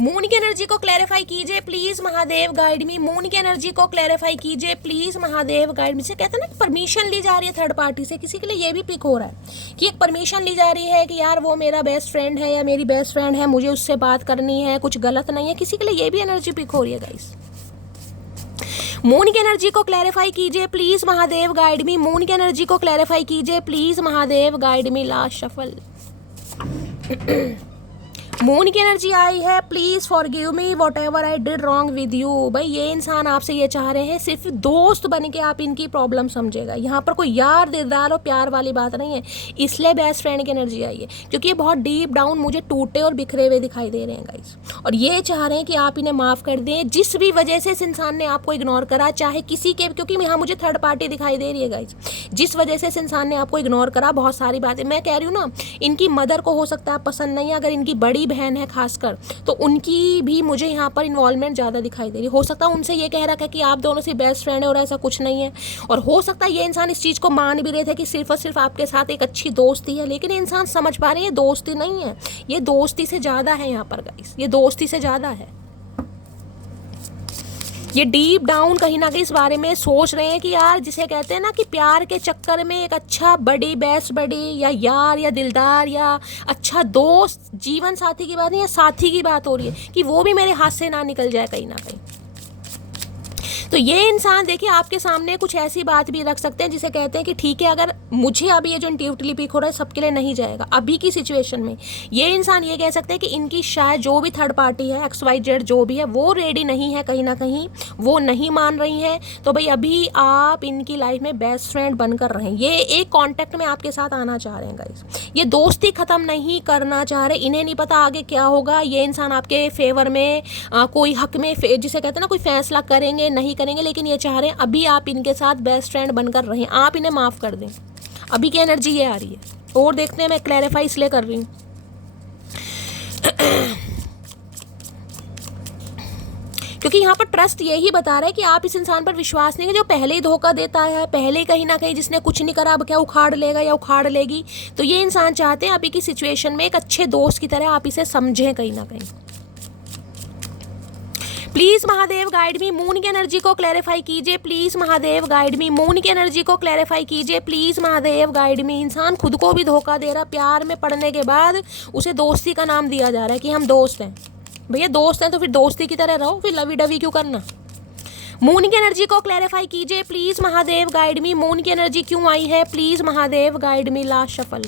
मून की एनर्जी को क्लैरिफाई कीजिए please Mahadev guide me. Moon की एनर्जी को क्लैरिफाई कीजिए प्लीज महादेव गाइड मी। से कहते हैं ना परमिशन ली जा रही है थर्ड पार्टी से। किसी के लिए ये भी पिक हो रहा है कि एक परमिशन ली जा रही है कि यार वो मेरा बेस्ट फ्रेंड है या मेरी बेस्ट फ्रेंड है, मुझे उससे बात करनी है, कुछ गलत नहीं है। किसी के लिए ये भी एनर्जी पिक हो रही है गाइस। मून की एनर्जी को क्लैरिफाई कीजिए please Mahadev guide me. Moon की एनर्जी को क्लैरिफाई कीजिए please Mahadev guide me. Last shuffle. Moon की एनर्जी आई है please forgive me what ever I did wrong with you. भाई ये इंसान आपसे ये चाह रहे हैं सिर्फ दोस्त बन के आप इनकी प्रॉब्लम समझेगा। यहाँ पर कोई यार दिलदार और प्यार वाली बात नहीं है, इसलिए बेस्ट फ्रेंड की एनर्जी आई है, क्योंकि ये बहुत डीप डाउन मुझे टूटे और बिखरे हुए दिखाई दे रहे हैं गाइस। और ये चाह रहे हैं कि आप इन्हें माफ़ कर दें जिस भी वजह से इस इंसान ने आपको इग्नोर करा, चाहे किसी के, क्योंकि यहाँ मुझे थर्ड पार्टी दिखाई दे रही है गाइस। जिस वजह से इस इंसान ने आपको इग्नोर करा, बहुत सारी बातें मैं कह रही हूँ ना, इनकी मदर को हो सकता है पसंद नहीं है, अगर इनकी बड़ी बहन है खासकर तो उनकी भी मुझे यहाँ पर इन्वॉल्वमेंट ज़्यादा दिखाई दे रही। हो सकता है उनसे ये कह रखा है कि आप दोनों से बेस्ट फ्रेंड है और ऐसा कुछ नहीं है। और हो सकता है ये इंसान इस चीज़ को मान भी रहे थे कि सिर्फ और सिर्फ आपके साथ एक अच्छी दोस्ती है, लेकिन ये इंसान समझ पा रहे हैं ये दोस्ती नहीं है, ये दोस्ती से ज़्यादा है। यहाँ पर गाइस ये दोस्ती से ज़्यादा है। ये डीप डाउन कहीं ना कहीं इस बारे में सोच रहे हैं कि यार जिसे कहते हैं ना कि प्यार के चक्कर में एक अच्छा बड़ी बेस्ट बड़ी या यार या दिलदार या अच्छा दोस्त जीवन साथी की बात नहीं है, साथी की बात हो रही है कि वो भी मेरे हाथ से ना निकल जाए कहीं ना कहीं। तो ये इंसान देखिए आपके सामने कुछ ऐसी बात भी रख सकते हैं जिसे कहते हैं कि ठीक है, अगर मुझे अभी ये जो इंट्यूटिवली पिक हो रहा है सबके लिए नहीं जाएगा अभी की सिचुएशन में, ये इंसान ये कह सकते हैं कि इनकी शायद जो भी थर्ड पार्टी है XYZ जो भी है वो रेडी नहीं है, कहीं ना कहीं वो नहीं मान रही हैं। तो भाई अभी आप इनकी लाइफ में बेस्ट फ्रेंड बनकर रहें, ये एक कॉन्टेक्ट में आपके साथ आना चाह रहे हैं गाइस, ये दोस्ती ख़त्म नहीं करना चाह रहे। इन्हें नहीं पता आगे क्या होगा, ये इंसान आपके फेवर में कोई हक में जिसे कहते हैं ना कोई फैसला करेंगे नहीं करेंगे, लेकिन ये चाह रहे हैं अभी आप इनके साथ बेस्ट फ्रेंड बनकर रहें, आप इन्हें माफ़ कर दें। अभी की एनर्जी ये आ रही है। और देखते हैं, मैं क्लैरिफाई इसलिए कर रही हूँ क्योंकि यहाँ पर ट्रस्ट यही बता रहा है कि आप इस इंसान पर विश्वास नहीं है जो पहले ही धोखा देता है, पहले ही कहीं ना कहीं जिसने कुछ नहीं करा अब क्या उखाड़ लेगा या उखाड़ लेगी। तो ये इंसान चाहते हैं अभी की सिचुएशन में एक अच्छे दोस्त की तरह आप इसे समझें कहीं ना कहीं। Please Mahadev guide me. Moon की एनर्जी को क्लैरिफाई कीजिए please Mahadev guide me. Moon की एनर्जी को क्लैरिफाई कीजिए प्लीज महादेव गाइड मी। इंसान खुद को भी धोखा दे रहा, प्यार में पड़ने के बाद उसे दोस्ती का नाम दिया जा रहा है कि हम दोस्त हैं। भैया दोस्त हैं तो फिर दोस्ती की तरह रहो, फिर लवी डवी क्यों करना। मून की एनर्जी को क्लैरिफाई कीजिए please Mahadev guide me. Moon की एनर्जी क्यों आई है please Mahadev guide me. Last shuffle.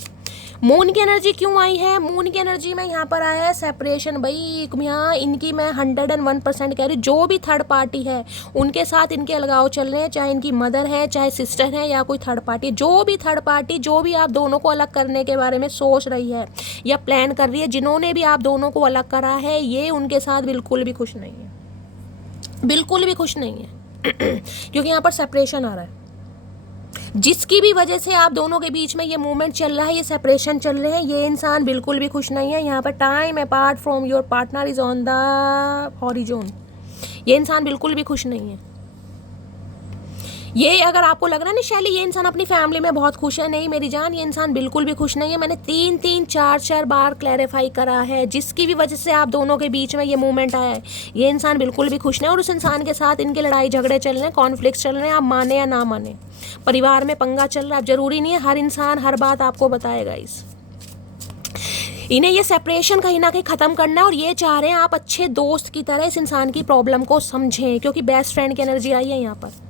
Moon की एनर्जी क्यों आई है? मून की एनर्जी में यहाँ पर आया है सेपरेशन। भाई यहाँ इनकी मैं 101% कह रही हूँ, जो भी थर्ड पार्टी है उनके साथ इनके अलगाव चल रहे हैं, चाहे इनकी मदर है चाहे सिस्टर है या कोई थर्ड पार्टी, जो भी थर्ड पार्टी जो भी आप दोनों को अलग करने के बारे में सोच रही है या प्लान कर रही है, जिन्होंने भी आप दोनों को अलग करा है, ये उनके साथ बिल्कुल भी खुश नहीं है, बिल्कुल भी खुश नहीं है क्योंकि यहाँ पर सेपरेशन आ रहा है। जिसकी भी वजह से आप दोनों के बीच में ये मूवमेंट चल रहा है, ये सेपरेशन चल रहे हैं, ये इंसान बिल्कुल भी खुश नहीं है। यहाँ पर time apart from your partner is on the horizon. ये इंसान बिल्कुल भी खुश नहीं है। ये अगर आपको लग रहा है ना शैली ये इंसान अपनी फैमिली में बहुत खुश है, नहीं मेरी जान, ये इंसान बिल्कुल भी खुश नहीं है। मैंने 3-3 4-4 बार क्लैरिफाई करा है, जिसकी भी वजह से आप दोनों के बीच में ये मूवमेंट आया है, ये इंसान बिल्कुल भी खुश नहीं है। और उस इंसान के साथ इनके लड़ाई झगड़े चल रहे हैं, कॉन्फ्लिक्ट चल रहे हैं, आप माने या ना माने, परिवार में पंगा चल रहा है। अब जरूरी नहीं है हर इंसान हर बात आपको बताएगा। इन्हें ये सेपरेशन कहीं ना कहीं ख़त्म करना है और ये चाह रहे हैं आप अच्छे दोस्त की तरह इस इंसान की प्रॉब्लम को समझें, क्योंकि बेस्ट फ्रेंड की एनर्जी आई है यहाँ पर।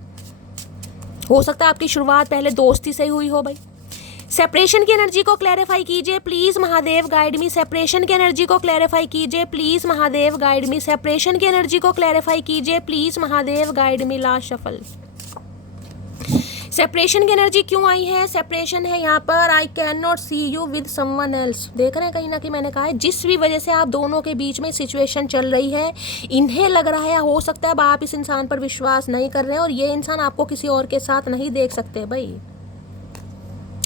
हो सकता है आपकी शुरुआत पहले दोस्ती से ही हुई हो भाई। सेपरेशन की एनर्जी को क्लैरिफाई कीजिए please Mahadev guide me. Separation की एनर्जी को क्लैरिफाई कीजिए please Mahadev guide me. Separation की एनर्जी को क्लैरिफाई कीजिए please Mahadev guide me. Last shuffle. Separation की एनर्जी क्यों आई है? सेपरेशन है यहाँ पर I can not see you with someone else. देख रहे हैं कहीं ना कहीं मैंने कहा है जिस भी वजह से आप दोनों के बीच में सिचुएशन चल रही है, इन्हें लग रहा है हो सकता है अब आप इस इंसान पर विश्वास नहीं कर रहे हैं और ये इंसान आपको किसी और के साथ नहीं देख सकते। भाई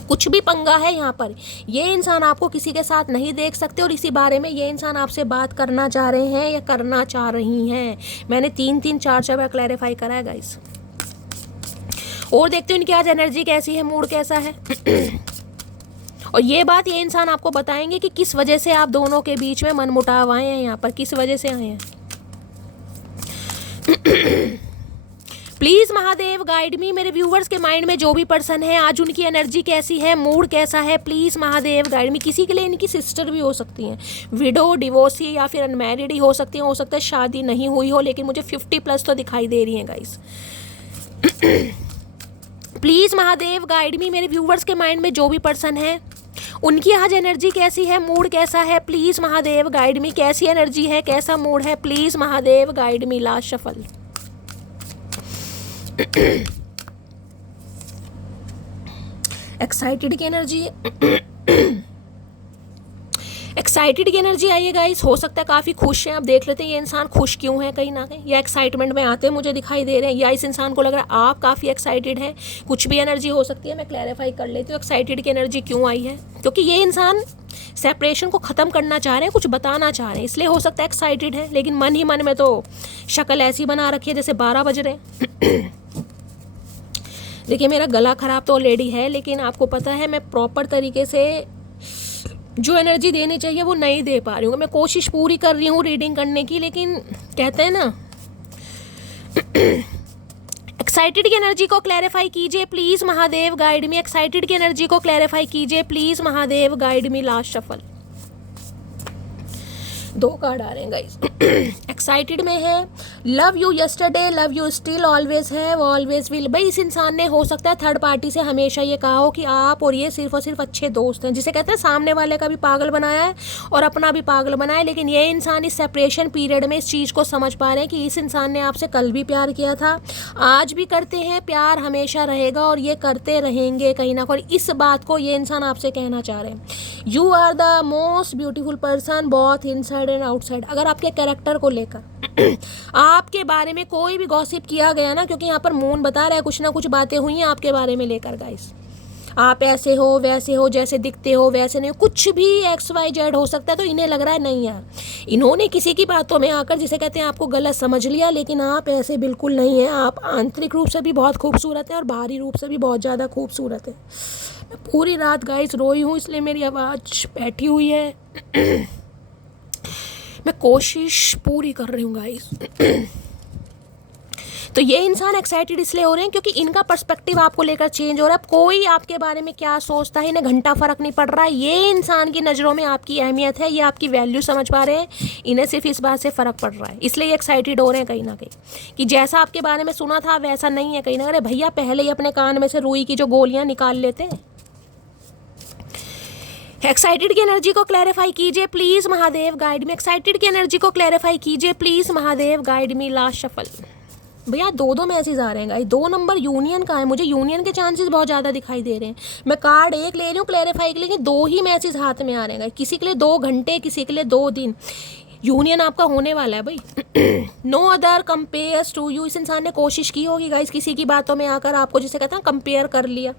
कुछ भी पंगा है यहाँ पर, ये इंसान आपको किसी के साथ नहीं देख सकते और इसी बारे में ये इंसान आपसे बात करना चाह रहे हैं या करना चाह रही हैं। मैंने 3-4 बार क्लैरिफाई करा है गाइस। और देखते हो इनकी आज एनर्जी कैसी है, मूड कैसा है। और ये बात ये इंसान आपको बताएंगे कि किस वजह से आप दोनों के बीच में मनमुटाव आए हैं, यहाँ पर किस वजह से आए हैं। प्लीज महादेव गाइड मी। मेरे व्यूवर्स के माइंड में जो भी पर्सन है आज उनकी एनर्जी कैसी है, मूड कैसा है, प्लीज महादेव गाइड मी। किसी के लिए इनकी सिस्टर भी हो सकती हैं, विडो, डिवोर्सी या फिर अनमैरिड ही हो सकती हैं। हो सकता है शादी नहीं हुई हो, लेकिन मुझे 50+ तो दिखाई दे रही हैं गाइस। प्लीज महादेव गाइड मी। मेरे व्यूवर्स के माइंड में जो भी पर्सन है उनकी आज एनर्जी कैसी है, मूड कैसा है, प्लीज महादेव गाइड मी। कैसी एनर्जी है, कैसा मूड है, please Mahadev guide me. Last shuffle. Excited की एनर्जी एक्साइटेड की एनर्जी आई है गाइस। हो सकता है काफ़ी खुश हैं। अब देख लेते हैं ये इंसान खुश क्यों है, कहीं ना कहीं या एक्साइटमेंट में आते मुझे दिखाई दे रहे हैं, या इस इंसान को लग रहा है आप काफ़ी एक्साइटेड हैं। कुछ भी एनर्जी हो सकती है, मैं क्लैरिफाई कर लेती हूँ एक्साइटेड की एनर्जी क्यों आई है। क्योंकि ये इंसान सेपरेशन को ख़त्म करना चाह रहे हैं, कुछ बताना चाह रहे हैं, इसलिए हो सकता है एक्साइटेड है। लेकिन मन ही मन में तो शक्ल ऐसी बना रखी है जैसे 12 बज रहे हैं। देखिए मेरा गला ख़राब तो ऑलरेडी है, लेकिन आपको पता है मैं प्रॉपर तरीके से जो एनर्जी देनी चाहिए वो नहीं दे पा रही हूँ। मैं कोशिश पूरी कर रही हूँ रीडिंग करने की, लेकिन कहते हैं ना एक्साइटेड की एनर्जी को क्लैरिफाई कीजिए please Mahadev guide me. Excited की एनर्जी को क्लैरिफाई कीजिए please Mahadev guide me. Last shuffle. 2 card आ रहे हैं गाइस। एक्साइटेड में है love you yesterday, love you still, always have, always will. भाई इस इंसान ने हो सकता है थर्ड पार्टी से हमेशा ये कहा हो कि आप और ये सिर्फ और सिर्फ अच्छे दोस्त हैं, जिसे कहते हैं सामने वाले का भी पागल बनाया है और अपना भी पागल बनाया है। लेकिन ये इंसान इस सेपरेशन पीरियड में इस चीज़ को समझ पा रहे हैं कि इस इंसान ने आपसे कल भी प्यार किया था, आज भी करते हैं, प्यार हमेशा रहेगा और ये करते रहेंगे कहीं ना कहीं। इस बात को ये इंसान आपसे कहना चाह रहे हैं। You are the most beautiful person both inside and outside. अगर आपके कैरेक्टर को लेकर आपके बारे में कोई भी गॉसिप किया गया ना, क्योंकि यहाँ पर मून बता रहा है कुछ ना कुछ बातें हुई हैं आपके बारे में लेकर गाइस, आप ऐसे हो वैसे हो, जैसे दिखते हो वैसे नहीं हो, कुछ भी XYZ हो सकता है। तो इन्हें लग रहा है नहीं यार, इन्होंने किसी की बातों में आकर जिसे कहते हैं आपको गलत समझ लिया, लेकिन आप ऐसे बिल्कुल नहीं हैं। आप आंतरिक रूप से भी बहुत खूबसूरत हैं और बाहरी रूप से भी बहुत ज़्यादा खूबसूरत है। मैं पूरी रात गाइस रोई हूँ, इसलिए मेरी आवाज़ बैठी हुई है। मैं कोशिश पूरी कर रही हूँ गाइस। तो ये इंसान एक्साइटेड इसलिए हो रहे हैं क्योंकि इनका पर्सपेक्टिव आपको लेकर चेंज हो रहा है। अब कोई आपके बारे में क्या सोचता है इन्हें घंटा फर्क नहीं पड़ रहा है। ये इंसान की नज़रों में आपकी अहमियत है, ये आपकी वैल्यू समझ पा रहे हैं, इन्हें सिर्फ इस बात से फ़र्क पड़ रहा है, इसलिए ये एक्साइटेड हो रहे हैं कहीं ना कहीं कि जैसा आपके बारे में सुना था वैसा नहीं है कहीं ना। अरे भैया पहले ही अपने कान में से रुई की जो गोलियाँ निकाल लेते हैं। एक्साइटेड की एनर्जी को क्लैरिफाई कीजिए please Mahadev guide me. Excited की एनर्जी को क्लैरिफाई कीजिए please Mahadev guide me. Last shuffle. भैया 2 मैसेज आ रहे हैं गाइस। 2 नंबर यूनियन का है, मुझे यूनियन के चांसेस बहुत ज़्यादा दिखाई दे रहे हैं। मैं कार्ड 1 ले रही हूँ क्लैरिफाई के लिए, लेकिन 2 ही मैसेज हाथ में आ रहे हैं गाइस। किसी के लिए 2 घंटे, किसी के लिए 2 दिन यूनियन आपका होने वाला है भाई। No other compares to you. इस इंसान ने कोशिश की होगी गाइस किसी की बातों में आकर आपको जिसे कहते हैं कंपेयर कर लिया,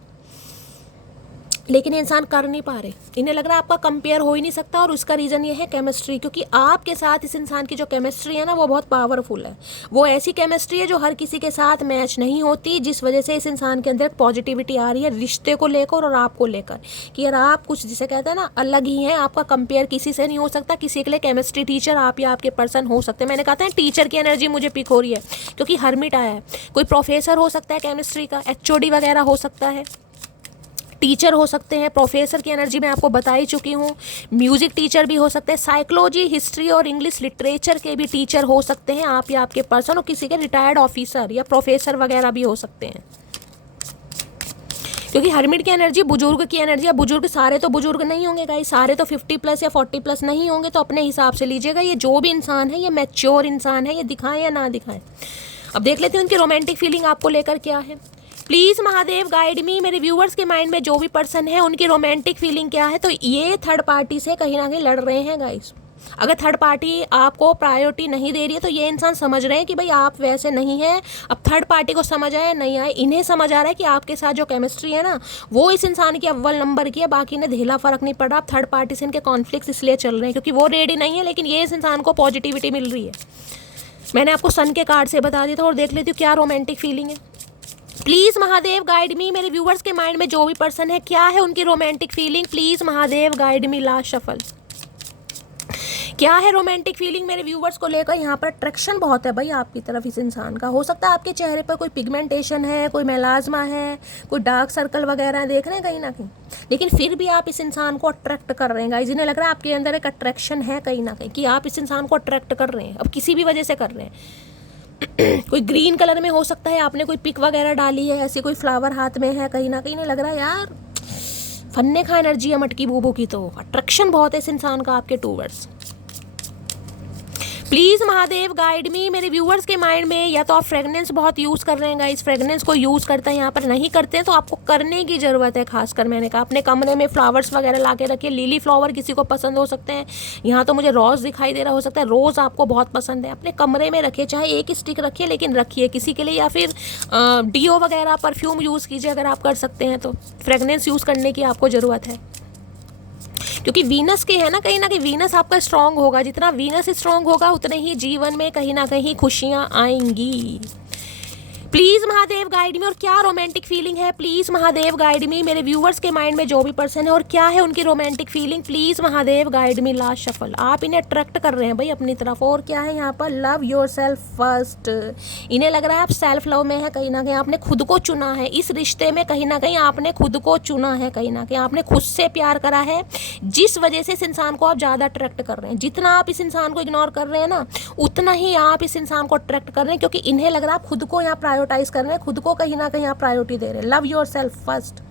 लेकिन इंसान कर नहीं पा रहे। इन्हें लग रहा है आपका कंपेयर हो ही नहीं सकता और उसका रीज़न ये है केमिस्ट्री, क्योंकि आपके साथ इस इंसान की जो केमिस्ट्री है ना वो बहुत पावरफुल है। वो ऐसी केमिस्ट्री है जो हर किसी के साथ मैच नहीं होती, जिस वजह से इस इंसान के अंदर पॉजिटिविटी आ रही है रिश्ते को लेकर और आपको लेकर कि यार आप कुछ जिसे कहते हैं ना अलग ही हैं, आपका कंपेयर किसी से नहीं हो सकता। किसी के लिए केमिस्ट्री टीचर आप या आपके पर्सन हो सकते हैं। मैंने कहा था टीचर की एनर्जी मुझे पिक हो रही है क्योंकि हर्मिट आया है। कोई प्रोफेसर हो सकता है केमिस्ट्री का, HOD वगैरह हो सकता है, टीचर हो सकते हैं। प्रोफेसर की एनर्जी मैं आपको बता ही चुकी हूँ। म्यूज़िक टीचर भी हो सकते हैं, साइकोलॉजी, हिस्ट्री और इंग्लिश लिटरेचर के भी टीचर हो सकते हैं आप या आपके पर्सन, और किसी के रिटायर्ड ऑफिसर या प्रोफेसर वगैरह भी हो सकते हैं। क्योंकि हर्मिट की एनर्जी बुजुर्ग की एनर्जी है। बुजुर्ग सारे तो बुजुर्ग नहीं होंगे गाइस, सारे तो 50+ या 40+ नहीं होंगे, तो अपने हिसाब से लीजिएगा। ये जो भी इंसान है ये मैच्योर इंसान है, ये दिखाएं या ना दिखाएं। अब देख लेते हैं उनकी रोमांटिक फीलिंग आपको लेकर क्या है। प्लीज़ महादेव गाइड मी, मेरे व्यूवर्स के माइंड में जो भी पर्सन है उनकी रोमांटिक फीलिंग क्या है। तो ये थर्ड पार्टी से कहीं ना कहीं लड़ रहे हैं गाइस। अगर थर्ड पार्टी आपको प्रायोरिटी नहीं दे रही है तो ये इंसान समझ रहे हैं कि भाई आप वैसे नहीं हैं। अब थर्ड पार्टी को समझ आए नहीं आए, इन्हें समझ आ रहा है कि आपके साथ जो केमिस्ट्री है ना वो इस इंसान की अव्वल नंबर की है, बाकी ने धेला फर्क नहीं पड़ रहा। अब थर्ड पार्टी से इनके कॉन्फ्लिक्ट इसलिए चल रहे हैं क्योंकि वो रेडी नहीं है, लेकिन ये इस इंसान को पॉजिटिविटी मिल रही है। मैंने आपको सन के कार्ड से बता दिया था, और देख लेती हूँ क्या रोमांटिक फीलिंग है। प्लीज़ महादेव गाइड मी, मेरे व्यूवर्स के माइंड में जो भी पर्सन है क्या है उनकी romantic feeling. Please Mahadev guide me, last shuffle. क्या है रोमांटिक फीलिंग मेरे व्यूवर्स को लेकर। यहाँ पर अट्रैक्शन बहुत है भाई आपकी तरफ इस इंसान का। हो सकता है आपके चेहरे पर कोई पिगमेंटेशन है, कोई मेलाज्मा है, कोई डार्क सर्कल वगैरह देख रहे हैं कहीं ना कहीं, लेकिन फिर भी आप इस इंसान को अट्रैक्ट कर रहे हैं गाइस। इन्हें लग रहा है आपके अंदर एक अट्रैक्शन है कहीं ना कहीं, कि आप इस इंसान को अट्रैक्ट कर रहे हैं। अब किसी भी वजह से कर रहे हैं कोई ग्रीन कलर में हो सकता है, आपने कोई पिक वगैरह डाली है, ऐसी कोई फ्लावर हाथ में है, कहीं ना कहीं इन्हें लग रहा है यार फन्ने खा एनर्जी है मटकी बूबू की। तो अट्रैक्शन बहुत है इस इंसान का आपके टूवर्ड्स। प्लीज़ महादेव गाइड मी, मेरे व्यूवर्स के माइंड में या तो आप फ्रेगनेंस बहुत यूज़ कर रहे हैं गाइस, फ्रेगनेंस को यूज़ करते हैं, यहाँ पर नहीं करते हैं तो आपको करने की ज़रूरत है। खासकर मैंने कहा अपने कमरे में फ्लावर्स वगैरह ला के रखिए। लिली फ्लावर किसी को पसंद हो सकते हैं, यहाँ तो मुझे रोज़ दिखाई दे रहा, हो सकता है रोज़ आपको बहुत पसंद है। अपने कमरे में रखिए, चाहे एक स्टिक रखिए लेकिन रखिए किसी के लिए, या फिर डीओ वगैरह परफ्यूम यूज़ कीजिए अगर आप कर सकते हैं तो। फ्रेगनेंस यूज़ करने की आपको ज़रूरत है क्योंकि वीनस के है ना कहीं वीनस आपका स्ट्रांग होगा। जितना वीनस स्ट्रांग होगा उतने ही जीवन में कहीं ना कहीं खुशियाँ आएंगी। प्लीज़ महादेव गाइड मी, और क्या रोमांटिक फीलिंग है। प्लीज़ महादेव गाइड मी, मेरे व्यूवर्स के माइंड में जो भी पर्सन है और क्या है उनकी romantic feeling. Please Mahadev guide me, last shuffle. आप इन्हें अट्रैक्ट कर रहे हैं भाई अपनी तरफ, और क्या है यहाँ पर, लव योर सेल्फ फर्स्ट। इन्हें लग रहा है आप सेल्फ लव में है कहीं ना कहीं, आपने खुद को चुना है इस रिश्ते में, कहीं ना कहीं आपने खुद को चुना है, कहीं ना कहीं आपने खुद से प्यार करा है, जिस वजह से इस इंसान को आप ज़्यादा अट्रैक्ट कर रहे हैं। जितना आप इस इंसान को इग्नोर कर रहे हैं ना उतना ही आप इस इंसान को अट्रैक्ट कर रहे हैं, क्योंकि इन्हें लग रहा है आप खुद को यहाँ प्रायोरिटाइज कर रहे हैं, खुद को कहीं ना कहीं आप प्रायोरिटी दे रहे हैं। Love your self first.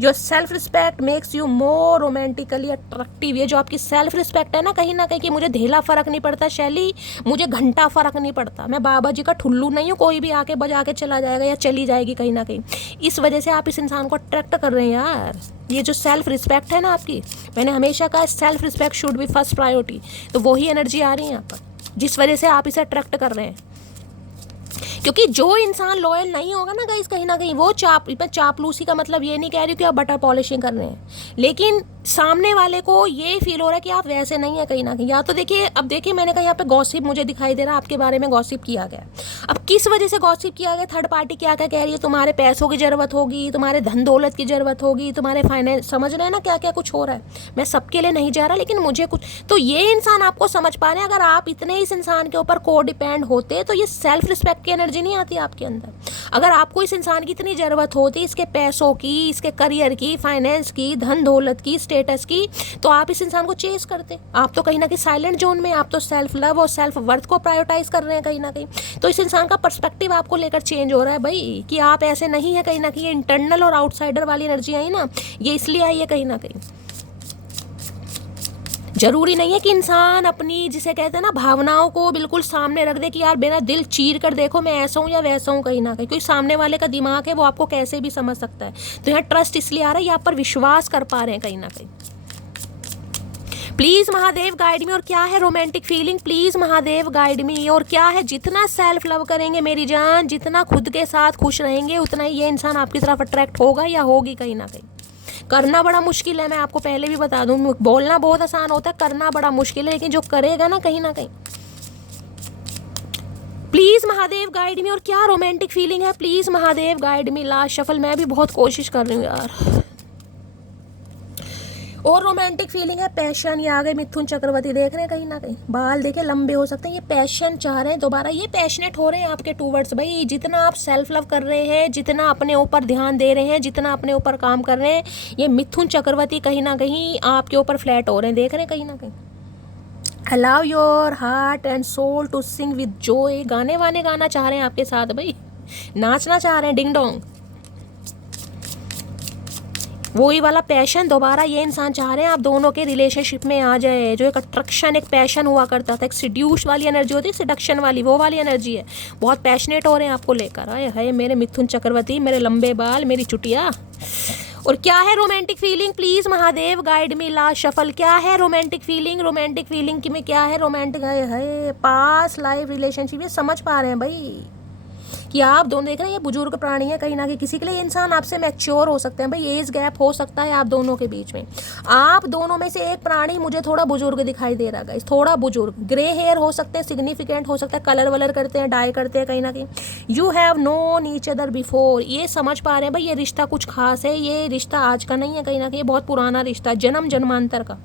Your self respect makes you more romantically attractive. ये जो आपकी सेल्फ रिस्पेक्ट है ना कहीं कि मुझे धेला फर्क नहीं पड़ता शैली, मुझे घंटा फर्क नहीं पड़ता, मैं बाबा जी का ठुल्लू नहीं हूँ, कोई भी आके बजा के चला जाएगा या चली जाएगी कहीं ना कहीं। इस वजह से आप इस इंसान को अट्रैक्ट कर रहे हैं यार। ये जो सेल्फ रिस्पेक्ट है ना आपकी, मैंने हमेशा कहा self respect should be first priority, तो वही एनर्जी आ रही है यहाँ पर जिस वजह से आप इसे अट्रैक्ट कर रहे हैं। क्योंकि जो इंसान लॉयल नहीं होगा ना गाइस कहीं ना कहीं वो चापलूसी का मतलब ये नहीं कह रही कि आप बटर पॉलिशिंग कर रहे हैं, लेकिन सामने वाले को ये फील हो रहा है कि आप वैसे नहीं है कहीं ना कहीं। या तो देखिए, अब देखिए मैंने कहा यहाँ पे गॉसिप मुझे दिखाई दे रहा है, आपके बारे में गॉसिप किया गया। अब किस वजह से गॉसिप किया गया, थर्ड पार्टी क्या क्या कह रही है, तुम्हारे पैसों की ज़रूरत होगी, तुम्हारे धन दौलत की ज़रूरत होगी, तुम्हारे फाइनेंस, समझ रहे हैं ना क्या क्या कुछ हो रहा है। मैं सबके लिए नहीं जा रहा लेकिन मुझे कुछ, तो ये इंसान आपको समझ पा रहे हैं। अगर आप इतने इस इंसान के ऊपर को डिपेंड होते तो ये सेल्फ रिस्पेक्ट की एनर्जी नहीं आती आपके अंदर। अगर आपको इस इंसान की इतनी ज़रूरत होती, इसके पैसों की, इसके करियर की, फाइनेंस की, धन दौलत की, स्टेटस की, तो आप इस इंसान को चेस करते। आप तो कहीं ना कहीं साइलेंट जोन में, आप तो सेल्फ लव और सेल्फ वर्थ को प्रायोरिटाइज कर रहे हैं कहीं ना कहीं। तो इस इंसान का पर्सपेक्टिव आपको लेकर चेंज हो रहा है भाई, कि आप ऐसे नहीं है कहीं ना कहीं। इंटरनल और आउटसाइडर वाली एनर्जी आई ना, ये इसलिए आई है कहीं ना कहीं। जरूरी नहीं है कि इंसान अपनी, जिसे कहते हैं ना, भावनाओं को बिल्कुल सामने रख दे कि यार मेरा दिल चीर कर देखो मैं ऐसा हूँ या वैसा हूँ कहीं ना कहीं, क्योंकि सामने वाले का दिमाग है वो आपको कैसे भी समझ सकता है। तो यहाँ ट्रस्ट इसलिए आ रहा है, यहाँ पर विश्वास कर पा रहे हैं कहीं ना कहीं। प्लीज़ महादेव गाइड मी, और क्या है romantic feeling. Please Mahadev guide मी, और क्या है, जितना सेल्फ लव करेंगे मेरी जान, जितना खुद के साथ खुश रहेंगे, उतना ही ये इंसान आपकी तरफ अट्रैक्ट होगा या होगी कहीं ना कहीं। करना बड़ा मुश्किल है, मैं आपको पहले भी बता दूं, बोलना बहुत आसान होता है, करना बड़ा मुश्किल है, लेकिन जो करेगा ना कहीं ना कहीं। प्लीज़ महादेव गाइड मी, और क्या रोमांटिक फीलिंग है। Please Mahadev guide me, last shuffle. मैं भी बहुत कोशिश कर रही हूँ यार। और रोमांटिक फीलिंग है, पैशन। ये आ गए मिथुन चक्रवर्ती, देख रहे हैं कहीं ना कहीं, बाल देखे लंबे हो सकते हैं, ये पैशन चाह रहे हैं दोबारा, ये पैशनेट हो रहे हैं आपके टूवर्ड्स भाई। जितना आप सेल्फ लव कर रहे हैं, जितना अपने ऊपर ध्यान दे रहे हैं, जितना अपने ऊपर काम कर रहे हैं, ये मिथुन चक्रवर्ती कहीं ना कहीं आपके ऊपर फ्लैट हो रहे हैं, देख रहे हैं कहीं ना कहीं। Allow your heart and soul to sing with joy. गाने वाने गाना चाह रहे हैं आपके साथ भाई, नाचना चाह रहे हैं, डिंग डोंग। वही वाला पैशन दोबारा ये इंसान चाह रहे हैं आप दोनों के रिलेशनशिप में आ जाए। जो एक अट्रैक्शन, एक पैशन हुआ करता था, एक सिड्यूस वाली एनर्जी होती है, सिडक्शन वाली, वो वाली एनर्जी है। बहुत पैशनेट हो रहे हैं आपको लेकर। आए हाय मेरे मिथुन चक्रवर्ती, मेरे लंबे बाल, मेरी चुटिया। और क्या है romantic feeling? Please Mahadev guide me last shuffle. क्या है रोमांटिक फीलिंग? रोमांटिक फीलिंग की में क्या है? रोमांटिक है पास्ट लाइफ रिलेशनशिप। ये समझ पा रहे हैं भाई कि आप दोनों देख रहे हैं ये बुजुर्ग प्राणी है कहीं ना कहीं। किसी के लिए ये इंसान आपसे मैच्योर हो सकते हैं भाई, एज गैप हो सकता है आप दोनों के बीच में। आप दोनों में से एक प्राणी मुझे थोड़ा बुजुर्ग दिखाई दे रहा है, थोड़ा बुजुर्ग, ग्रे हेयर हो सकते हैं, सिग्निफिकेंट हो सकता है, कलर वलर करते हैं, डाई करते हैं कहीं ना कहीं। You have known each other before. ये समझ पा रहे हैं भाई ये रिश्ता कुछ खास है, ये रिश्ता आज का नहीं है कहीं ना कहीं, बहुत पुराना रिश्ता, जन्म जन्मांतर का।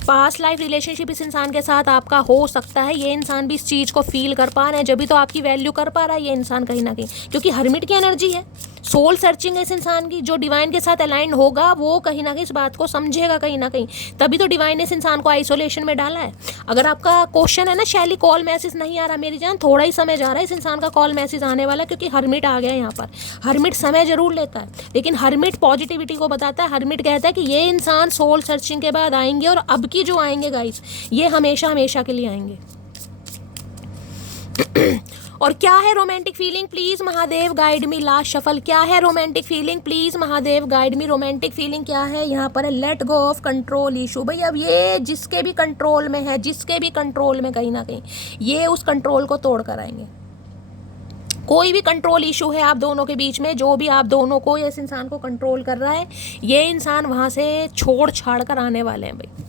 पास्ट लाइफ रिलेशनशिप इस इंसान के साथ आपका हो सकता है। ये इंसान भी इस चीज़ को फील कर पा रहे हैं, जब भी तो आपकी वैल्यू कर पा रहा है ये इंसान कहीं ना कहीं, क्योंकि हर्मिट की एनर्जी है, सोल सर्चिंग है इस इंसान की। जो डिवाइन के साथ अलाइन होगा वो कहीं ना कहीं इस बात को समझेगा कहीं ना कहीं, तभी तो डिवाइन ने इस इंसान को आइसोलेशन में डाला है। अगर आपका क्वेश्चन है ना शैली कॉल मैसेज नहीं आ रहा, मेरी जान थोड़ा ही समय जा रहा है, इस इंसान का कॉल मैसेज आने वाला, क्योंकि हर्मिट आ गया है यहाँ पर। हर्मिट समय जरूर लेता है, लेकिन हर्मिट पॉजिटिविटी को बताता है। हर्मिट कहता है कि ये इंसान सोल सर्चिंग के बाद आएंगे, और अब की जो आएंगे गाइस ये हमेशा हमेशा के लिए आएंगे। और क्या है romantic feeling? Please Mahadev guide me last shuffle. क्या है romantic feeling? Please Mahadev guide me. Romantic feeling क्या है? यहाँ पर है let go of control issue. भाई अब ये जिसके भी कंट्रोल में है, जिसके भी कंट्रोल में कहीं ना कहीं, ये उस कंट्रोल को तोड़ कर आएंगे। कोई भी कंट्रोल इशू है आप दोनों के बीच में, जो भी आप दोनों को, इस इंसान को कंट्रोल कर रहा है, ये इंसान वहां से छोड़ छाड़ कर आने वाले हैं भाई।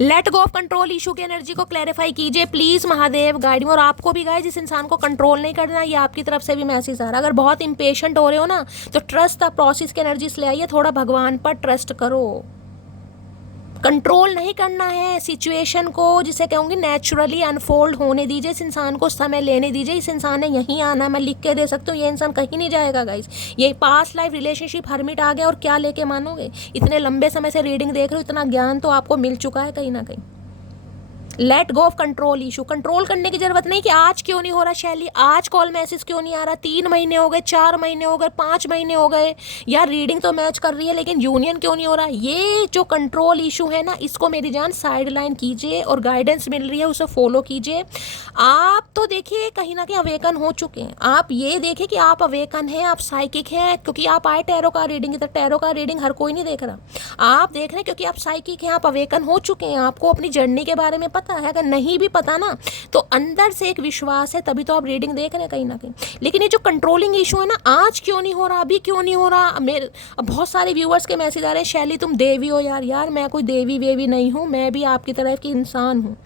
Let go of control issue की एनर्जी को क्लैरिफाई कीजिए प्लीज महादेव गाइड में। और आपको भी गाइस इस इंसान को कंट्रोल नहीं करना, ये आपकी तरफ से भी मैसेज आ रहा है। अगर बहुत इंपेशेंट हो रहे हो ना तो ट्रस्ट द प्रोसेस की एनर्जी से ले आइए, थोड़ा भगवान पर ट्रस्ट करो। कंट्रोल नहीं करना है सिचुएशन को, जिसे कहूँगी नेचुरली अनफोल्ड होने दीजिए, इस इंसान को समय लेने दीजिए। इस इंसान ने यहीं आना, मैं लिख के दे सकती हूँ, ये इंसान कहीं नहीं जाएगा गाइस। ये पास्ट लाइफ रिलेशनशिप हर्मिट आ गया और क्या लेके मानोगे? इतने लंबे समय से रीडिंग देख रहे हो, इतना ज्ञान तो आपको मिल चुका है कहीं ना कहीं। Let go of control issue. Control करने की जरूरत नहीं कि आज क्यों नहीं हो रहा शैली, आज कॉल मैसेज क्यों नहीं आ रहा, 3 महीने हो गए, 4 महीने हो गए, 5 महीने हो गए, यार रीडिंग तो मैच कर रही है लेकिन यूनियन क्यों नहीं हो रहा। ये जो कंट्रोल इशू है ना, इसको मेरी जान साइड लाइन कीजिए और गाइडेंस मिल रही है उसे फॉलो कीजिए। आप तो देखिए कहीं ना कहीं अवेकन हो चुके हैं। आप ये देखिए कि आप अवेकन हैं, आप साइकिक हैं, क्योंकि आप आए टैरो का रीडिंग, इधर टैरो का रीडिंग हर कोई नहीं देख रहा। आप देख रहे हैं क्योंकि आप साइकिक हैं, आप अवेकन हो चुके हैं, आपको अपनी जर्नी के बारे में पता है। अगर नहीं भी पता ना तो अंदर से एक विश्वास है, तभी तो आप रीडिंग देख रहे हैं कहीं ना कहीं। लेकिन ये जो कंट्रोलिंग इशू है ना, आज क्यों नहीं हो रहा, अभी क्यों नहीं हो रहा। मेरे बहुत सारे व्यूअर्स के मैसेज आ रहे हैं, शैली तुम देवी हो यार। यार मैं कोई देवी वेवी नहीं हूँ, मैं भी आपकी तरह की इंसान हूँ।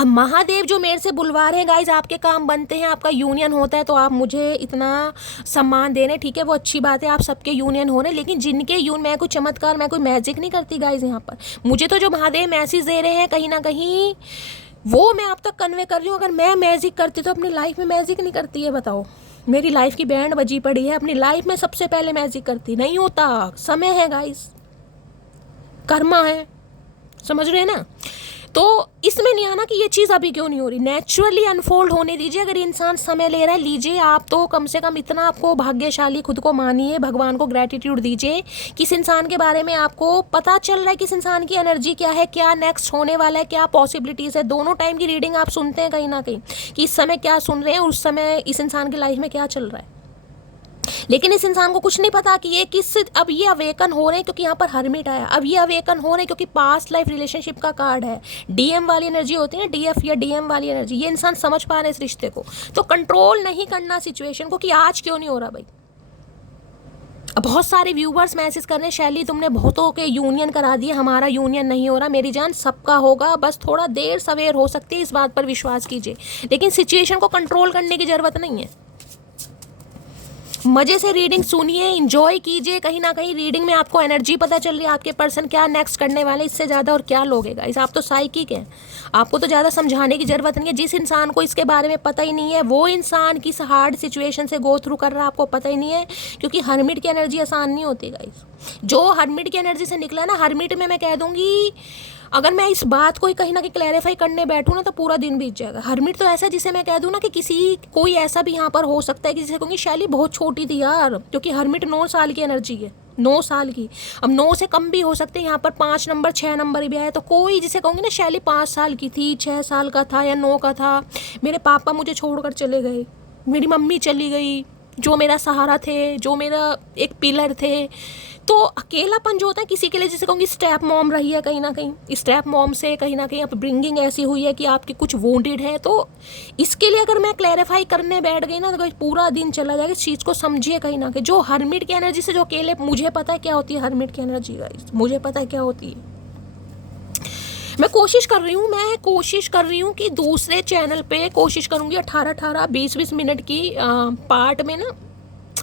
अब महादेव जो मेरे से बुलवा रहे हैं गाइज, आपके काम बनते हैं, आपका यूनियन होता है, तो आप मुझे इतना सम्मान दे रहे हैं, ठीक है, वो अच्छी बात है, आप सबके यूनियन हो रहे हैं। लेकिन जिनके मैं कोई चमत्कार, मैं कोई मैजिक नहीं करती गाइज। यहाँ पर मुझे तो जो महादेव मैसेज दे रहे हैं कहीं ना कहीं वो मैं आप तक कन्वे कर रही हूँ। अगर मैं मैजिक करती तो अपनी लाइफ में मैजिक नहीं करती है, बताओ। मेरी लाइफ की बैंड बजी पड़ी है, अपनी लाइफ में सबसे पहले मैजिक करती नहीं होता। समय है गाइज, कर्मा है, समझ रहे हैं ना। तो इसमें नहीं आना कि ये चीज़ अभी क्यों नहीं हो रही, नेचुरली अनफोल्ड होने दीजिए। अगर इंसान समय ले रहा है, लीजिए। आप तो कम से कम इतना आपको भाग्यशाली खुद को मानिए, भगवान को ग्रेटिट्यूड दीजिए कि इस इंसान के बारे में आपको पता चल रहा है कि इस इंसान की एनर्जी क्या है, क्या नेक्स्ट होने वाला है, क्या पॉसिबिलिटीज़ है। दोनों टाइम की रीडिंग आप सुनते हैं कहीं ना कहीं कि इस समय क्या सुन रहे हैं, उस समय इस इंसान की लाइफ में क्या चल रहा है। लेकिन इस इंसान को कुछ नहीं पता कि ये किस, अब ये अवेकन हो रहे हैं क्योंकि यहाँ पर हर्मिट आया। अब ये अवेकन हो रहे हैं क्योंकि पास्ट लाइफ रिलेशनशिप का कार्ड है, डीएम वाली एनर्जी होती है ना, डीएफ या डीएम वाली एनर्जी। ये इंसान समझ पा रहे हैं इस रिश्ते को, तो कंट्रोल नहीं करना सिचुएशन को कि आज क्यों नहीं हो रहा भाई। अब बहुत सारे व्यूवर्स मैसेज कर रहे हैं, शैली तुमने बहुतों के यूनियन करा दिए, हमारा यूनियन नहीं हो रहा। मेरी जान सबका होगा, बस थोड़ा देर सवेर हो सकती है, इस बात पर विश्वास कीजिए। लेकिन सिचुएशन को कंट्रोल करने की जरूरत नहीं है। मजे से रीडिंग सुनिए, एंजॉय कीजिए। कहीं ना कहीं रीडिंग में आपको एनर्जी पता चल रही है, आपके पर्सन क्या नेक्स्ट करने वाले, इससे ज़्यादा और क्या लोगेगा। इस आप तो साइकिक हैं, आपको तो ज़्यादा समझाने की ज़रूरत नहीं है। जिस इंसान को इसके बारे में पता ही नहीं है, वो इंसान किस हार्ड सिचुएशन से गो थ्रू कर रहा है आपको पता ही नहीं है, क्योंकि हर्मिट की एनर्जी आसान नहीं होती गाइस। जो हर्मिट की एनर्जी से निकला ना, हर्मिट में मैं कह दूंगी, अगर मैं इस बात को कहीं ना कहीं क्लैरिफाई करने बैठूँ ना तो पूरा दिन बीत जाएगा। हर्मिट तो ऐसा जिसे मैं कह दूँ ना कि कोई ऐसा भी यहाँ पर हो सकता है कि जिसे कहूँगी शैली बहुत छोटी थी यार, क्योंकि हर्मिट 9 साल की एनर्जी है, 9 साल की। अब 9 से कम भी हो सकते हैं, यहाँ पर 5 नंबर 6 नंबर भी आए, तो कोई जिसे कहूँगी ना शैली 5 साल की थी, 6 साल का था या 9 का था। मेरे पापा मुझे छोड़कर चले गए, मेरी मम्मी चली गई, जो मेरा सहारा थे, जो मेरा एक पिलर थे। तो अकेलापन जो होता है किसी के लिए, जिसे कहूँगी स्टेप मॉम रही है कहीं ना कहीं, स्टेप मॉम से कहीं ना कहीं अपब्रिंगिंग ऐसी हुई है कि आपकी कुछ वोंडेड है, तो इसके लिए अगर मैं क्लैरिफाई करने बैठ गई ना तो पूरा दिन चला जाएगा। इस चीज़ को समझिए कहीं ना कहीं, जो हर्मिट की एनर्जी से जो अकेले, मुझे पता है क्या होती है हर्मिट की एनर्जी गाइस, मुझे पता है क्या होती है। मैं कोशिश कर रही हूँ कि दूसरे चैनल पे कोशिश करूँगी 18-18 20-20 मिनट की पार्ट में ना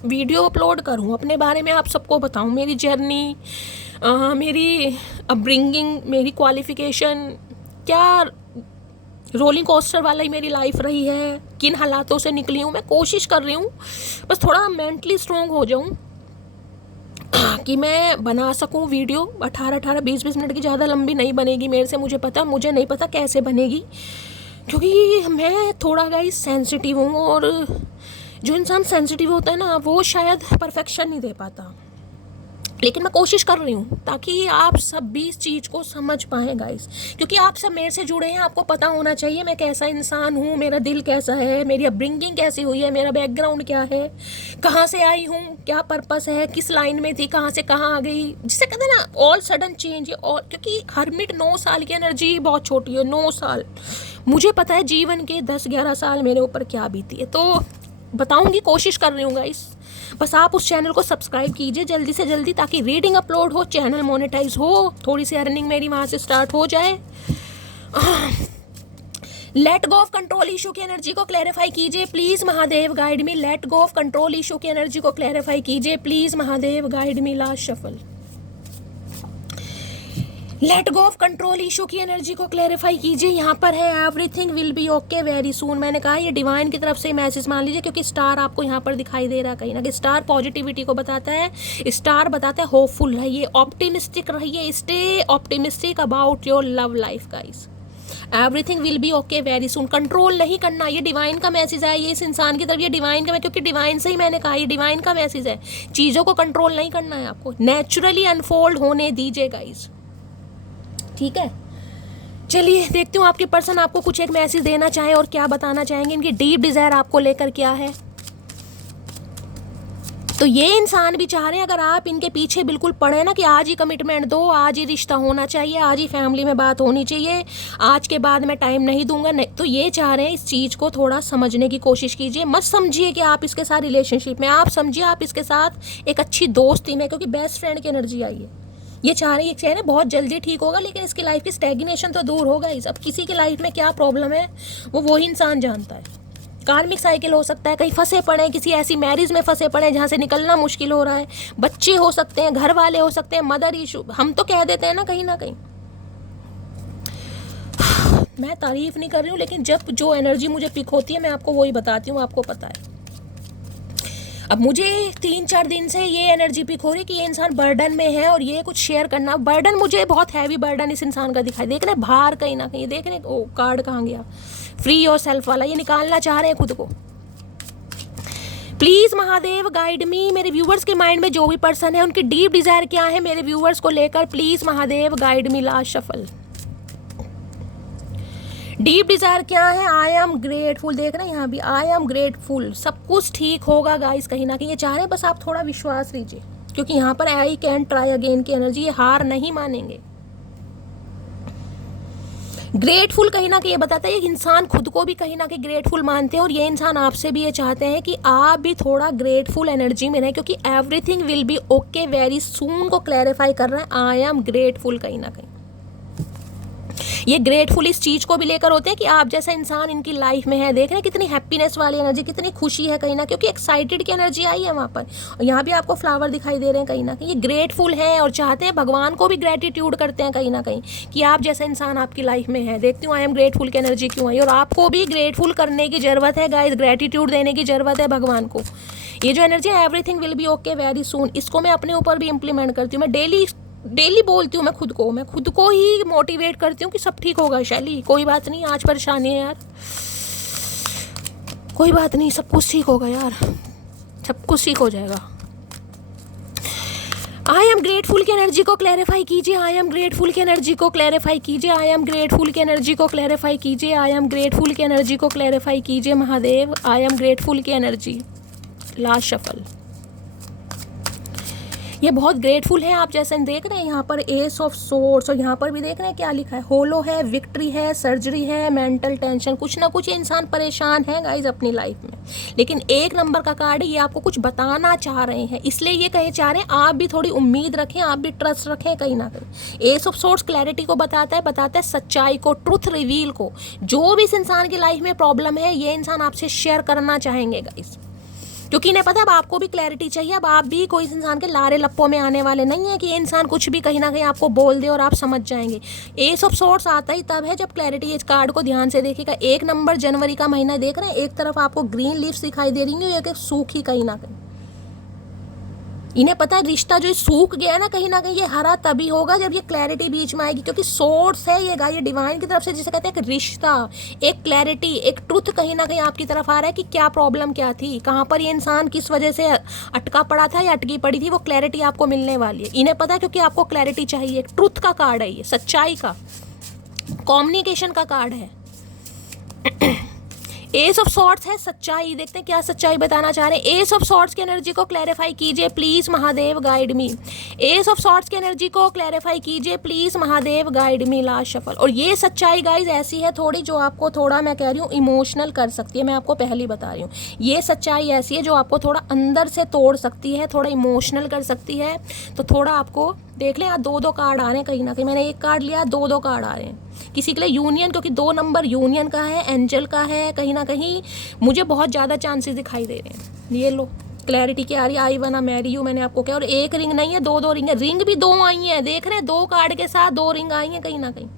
वीडियो अपलोड करूँ, अपने बारे में आप सबको बताऊँ, मेरी जर्नी, मेरी अपब्रिंगिंग, मेरी क्वालिफिकेशन, क्या रोलिंग कोस्टर वाला ही मेरी लाइफ रही है, किन हालातों से निकली हूँ। मैं कोशिश कर रही हूँ बस थोड़ा मेंटली स्ट्रॉन्ग हो जाऊँ कि मैं बना सकूं वीडियो 18-18 20-20 मिनट की। ज़्यादा लंबी नहीं बनेगी मेरे से, मुझे पता, मुझे नहीं पता कैसे बनेगी, क्योंकि मैं थोड़ा गाइस सेंसिटिव हूँ, और जो इंसान सेंसिटिव होता है ना वो शायद परफेक्शन नहीं दे पाता। लेकिन मैं कोशिश कर रही हूँ ताकि आप सब भी इस चीज़ को समझ पाएँ गाइस, क्योंकि आप सब मेरे से जुड़े हैं, आपको पता होना चाहिए मैं कैसा इंसान हूँ, मेरा दिल कैसा है, मेरी अपब्रिंगिंग कैसी हुई है, मेरा बैकग्राउंड क्या है, कहाँ से आई हूँ, क्या पर्पस है, किस लाइन में थी, कहाँ से कहाँ आ गई, जिसे कहते हैं ना ऑल सडन चेंज। और क्योंकि हर्मिट 9 साल की एनर्जी बहुत छोटी है, 9 साल, मुझे पता है जीवन के 10-11 साल मेरे ऊपर क्या बीती है, तो बताऊँगी, कोशिश कर रही हूँ गाइस। बस आप उस चैनल को सब्सक्राइब कीजिए जल्दी से जल्दी, ताकि रीडिंग अपलोड हो, चैनल मोनेटाइज हो, थोड़ी सी अर्निंग मेरी वहाँ से स्टार्ट हो जाए। Let go of control issue की एनर्जी को क्लैरिफाई कीजिए please Mahadev, guide me. Let go of control issue की एनर्जी को क्लैरिफाई कीजिए please Mahadev, guide me. Last shuffle. Let go of control issue की एनर्जी को क्लैरिफाई कीजिए। यहाँ पर है everything will be okay very soon. मैंने कहा ये डिवाइन की तरफ से मैसेज मान लीजिए, क्योंकि स्टार आपको यहाँ पर दिखाई दे रहा है कहीं ना कहीं। स्टार पॉजिटिविटी को बताता है, स्टार बताता है होपफुल रहिए, ऑप्टिमिस्टिक रहिए, stay optimistic about your love life guys. Everything will be okay very soon. Control नहीं करना, ये डिवाइन का मैसेज है, ये इस इंसान की तरफ, ये डिवाइन का, क्योंकि डिवाइन से ही मैंने कहा ये डिवाइन का मैसेज है। चीज़ों को कंट्रोल नहीं करना है आपको, नेचुरली अनफोल्ड होने दीजिए गाइस, ठीक है। चलिए देखती हूँ आपके पर्सन आपको कुछ एक मैसेज देना चाहे और क्या बताना चाहेंगे, इनकी डीप डिजायर आपको लेकर क्या है। तो ये इंसान भी चाह रहे हैं, अगर आप इनके पीछे बिल्कुल पड़े ना कि आज ही कमिटमेंट दो, आज ही रिश्ता होना चाहिए, आज ही फैमिली में बात होनी चाहिए, आज के बाद मैं टाइम नहीं दूंगा, नहीं, तो ये चाह रहे हैं इस चीज़ को थोड़ा समझने की कोशिश कीजिए। मत समझिए कि आप इसके साथ रिलेशनशिप में, आप समझिए आप इसके साथ एक अच्छी दोस्ती में, क्योंकि बेस्ट फ्रेंड की एनर्जी आई है। ये चाह रहे हैं बहुत जल्दी ठीक होगा, लेकिन इसकी लाइफ की स्टैग्नेशन तो दूर होगा ही। अब किसी की लाइफ में क्या प्रॉब्लम है वो वही इंसान जानता है। कार्मिक साइकिल हो सकता है, कहीं फंसे पड़े, किसी ऐसी मैरिज में फंसे पड़े जहाँ से निकलना मुश्किल हो रहा है, बच्चे हो सकते हैं, घर वाले हो सकते हैं, मदर इशू, हम तो कह देते हैं ना कहीं ना कहीं। मैं तारीफ नहीं कर रही हूँ, लेकिन जब जो एनर्जी मुझे पिक होती है मैं आपको वही बताती हूँ, आपको पता है। अब मुझे 3-4 दिन से ये एनर्जी पिक हो रही कि ये इंसान बर्डन में है और ये कुछ शेयर करना। बर्डन, मुझे बहुत हैवी बर्डन इस इंसान का दिखाई, देख रहे बाहर कहीं ना कहीं, देख रहे ओ कार्ड कहाँ गया, फ्री योर सेल्फ वाला, ये निकालना चाह रहे हैं खुद को। प्लीज़ महादेव गाइड मी। मेरे व्यूवर्स के माइंड में जो भी पर्सन है उनकी डीप डिजायर क्या है मेरे व्यूवर्स को लेकर, please Mahadev guide me. Last shuffle. Deep Dzire क्या है? आई एम ग्रेटफुल, देख रहे हैं यहाँ भी आई एम ग्रेटफुल, सब कुछ ठीक होगा गाइस। कहीं ना कहीं ये चाह रहे हैं, बस आप थोड़ा विश्वास लीजिए, क्योंकि यहाँ पर आई कैन ट्राई अगेन की एनर्जी, ये हार नहीं मानेंगे। ग्रेटफुल कहीं ना कहीं ये बताता है, एक इंसान खुद को भी कहीं ना कहीं ग्रेटफुल मानते हैं, और ये इंसान आपसे भी ये चाहते हैं कि आप भी थोड़ा ग्रेटफुल एनर्जी में रहें, क्योंकि everything will be okay very soon को क्लैरिफाई कर रहा है। आई एम ग्रेटफुल, कहीं ना कहीं ये ग्रेटफुल इस चीज को भी लेकर होते हैं कि आप जैसा इंसान इनकी लाइफ में है। देख रहे हैं कितनी हैप्पीनेस वाली एनर्जी, कितनी खुशी है कहीं ना, क्योंकि एक्साइटेड की एनर्जी आई है वहाँ पर। और यहाँ भी आपको फ्लावर दिखाई दे रहे हैं कहीं ना कहीं, ये ग्रेटफुल है और चाहते हैं, भगवान को भी ग्रेटिट्यूड करते हैं कहीं ना कहीं कि आप जैसा इंसान आपकी लाइफ में है। देखती हूँ आई एम ग्रेटफुल की एनर्जी क्यों आई, और आपको भी ग्रेटफुल करने की जरूरत है गाइस, ग्रेटिट्यूड देने की जरूरत है भगवान को। ये जो एनर्जी है everything will be okay very soon, इसको मैं अपने ऊपर भी इम्प्लीमेंट करती हूँ। मैं डेली बोलती हूँ, मैं खुद को ही मोटिवेट करती हूँ कि सब ठीक होगा शैली, कोई बात नहीं, आज परेशानी है यार, कोई बात नहीं, सब कुछ ठीक होगा यार, सब कुछ ठीक हो जाएगा। आई एम ग्रेटफुल की एनर्जी को क्लैरिफाई कीजिए, आई एम ग्रेटफुल की एनर्जी को क्लैरिफाई कीजिए, आई एम ग्रेटफुल की एनर्जी को क्लैरिफाई कीजिए, आई एम ग्रेटफुल की एनर्जी को क्लैरिफाई कीजिए महादेव, आई एम ग्रेटफुल की एनर्जी। लास्ट शफल, ये बहुत ग्रेटफुल है। आप जैसे देख रहे हैं यहाँ पर एस ऑफ सोर्ड्स, और यहाँ पर भी देख रहे हैं क्या लिखा है, होलो है, विक्ट्री है, सर्जरी है, मेंटल टेंशन, कुछ ना कुछ इंसान परेशान है गाइज अपनी लाइफ में। लेकिन एक नंबर का कार्ड है, ये आपको कुछ बताना चाह रहे हैं, इसलिए ये कहे चाह रहे हैं आप भी थोड़ी उम्मीद रखें, आप भी ट्रस्ट रखें कहीं ना कहीं। एस ऑफ सोर्ड्स क्लैरिटी को बताता है सच्चाई को, ट्रुथ रिवील को। जो भी इस इंसान की लाइफ में प्रॉब्लम है ये इंसान आपसे शेयर करना चाहेंगे गाइज, क्योंकि इन्हें पता है अब आपको भी क्लैरिटी चाहिए। अब आप भी कोई इंसान के लारे लप्पों में आने वाले नहीं है कि ये इंसान कुछ भी कहीं ना कहीं आपको बोल दे और आप समझ जाएंगे। एस ऑफ सोर्ड्स आता ही तब है जब क्लैरिटी, इस कार्ड को ध्यान से देखिएगा। 1 नंबर जनवरी का महीना देख रहे हैं, एक तरफ आपको ग्रीन लीव्स दिखाई दे रही है, एक सूखी कहीं ना कहीं। इन्हें पता है रिश्ता जो सूख गया है ना कहीं ये हरा तभी होगा जब ये क्लैरिटी बीच में आएगी, क्योंकि सोर्स है ये गाय, ये डिवाइन की तरफ से जिसे कहते हैं एक रिश्ता, एक क्लैरिटी, एक ट्रुथ कहीं ना कहीं आपकी तरफ आ रहा है कि क्या प्रॉब्लम क्या थी, कहाँ पर ये इंसान किस वजह से अटका पड़ा था या अटकी पड़ी थी, वो क्लैरिटी आपको मिलने वाली है। इन्हें पता है क्योंकि आपको क्लैरिटी चाहिए। एक ट्रुथ का कार्ड है ये, सच्चाई का, कम्युनिकेशन का कार्ड है। एस ऑफ सॉर्ड्स है सच्चाई, देखते हैं क्या सच्चाई बताना चाह रहे हैं। एस ऑफ सॉर्ड्स की एनर्जी को क्लैरिफाई कीजिए please Mahadev, guide me. S of swords की एनर्जी को क्लैरिफाई कीजिए please Mahadev, guide me. Last shuffle, और ये सच्चाई गाइज ऐसी है थोड़ी जो आपको थोड़ा, मैं कह रही हूँ, इमोशनल कर सकती है। मैं आपको पहले बता रही हूँ, ये सच्चाई ऐसी है जो आपको थोड़ा अंदर से तोड़ सकती है, थोड़ा इमोशनल कर सकती है। तो थोड़ा आपको देख लें, यहाँ 2-2 कार्ड आ रहे हैं कहीं ना कहीं, मैंने एक कार्ड लिया, 2-2 कार्ड आ रहे हैं। किसी के लिए यूनियन, क्योंकि 2 नंबर यूनियन का है, एंजल का है, कहीं ना कहीं मुझे बहुत ज़्यादा चांसेस दिखाई दे रहे हैं। ये लो क्लैरिटी क्या आ रही है, आई वाना मैरी यू, मैंने आपको कहा। और एक रिंग नहीं है, 2-2 रिंग है, रिंग भी 2 आई हैं, देख रहे हैं 2 कार्ड के साथ 2 रिंग आई हैं कहीं ना कहीं।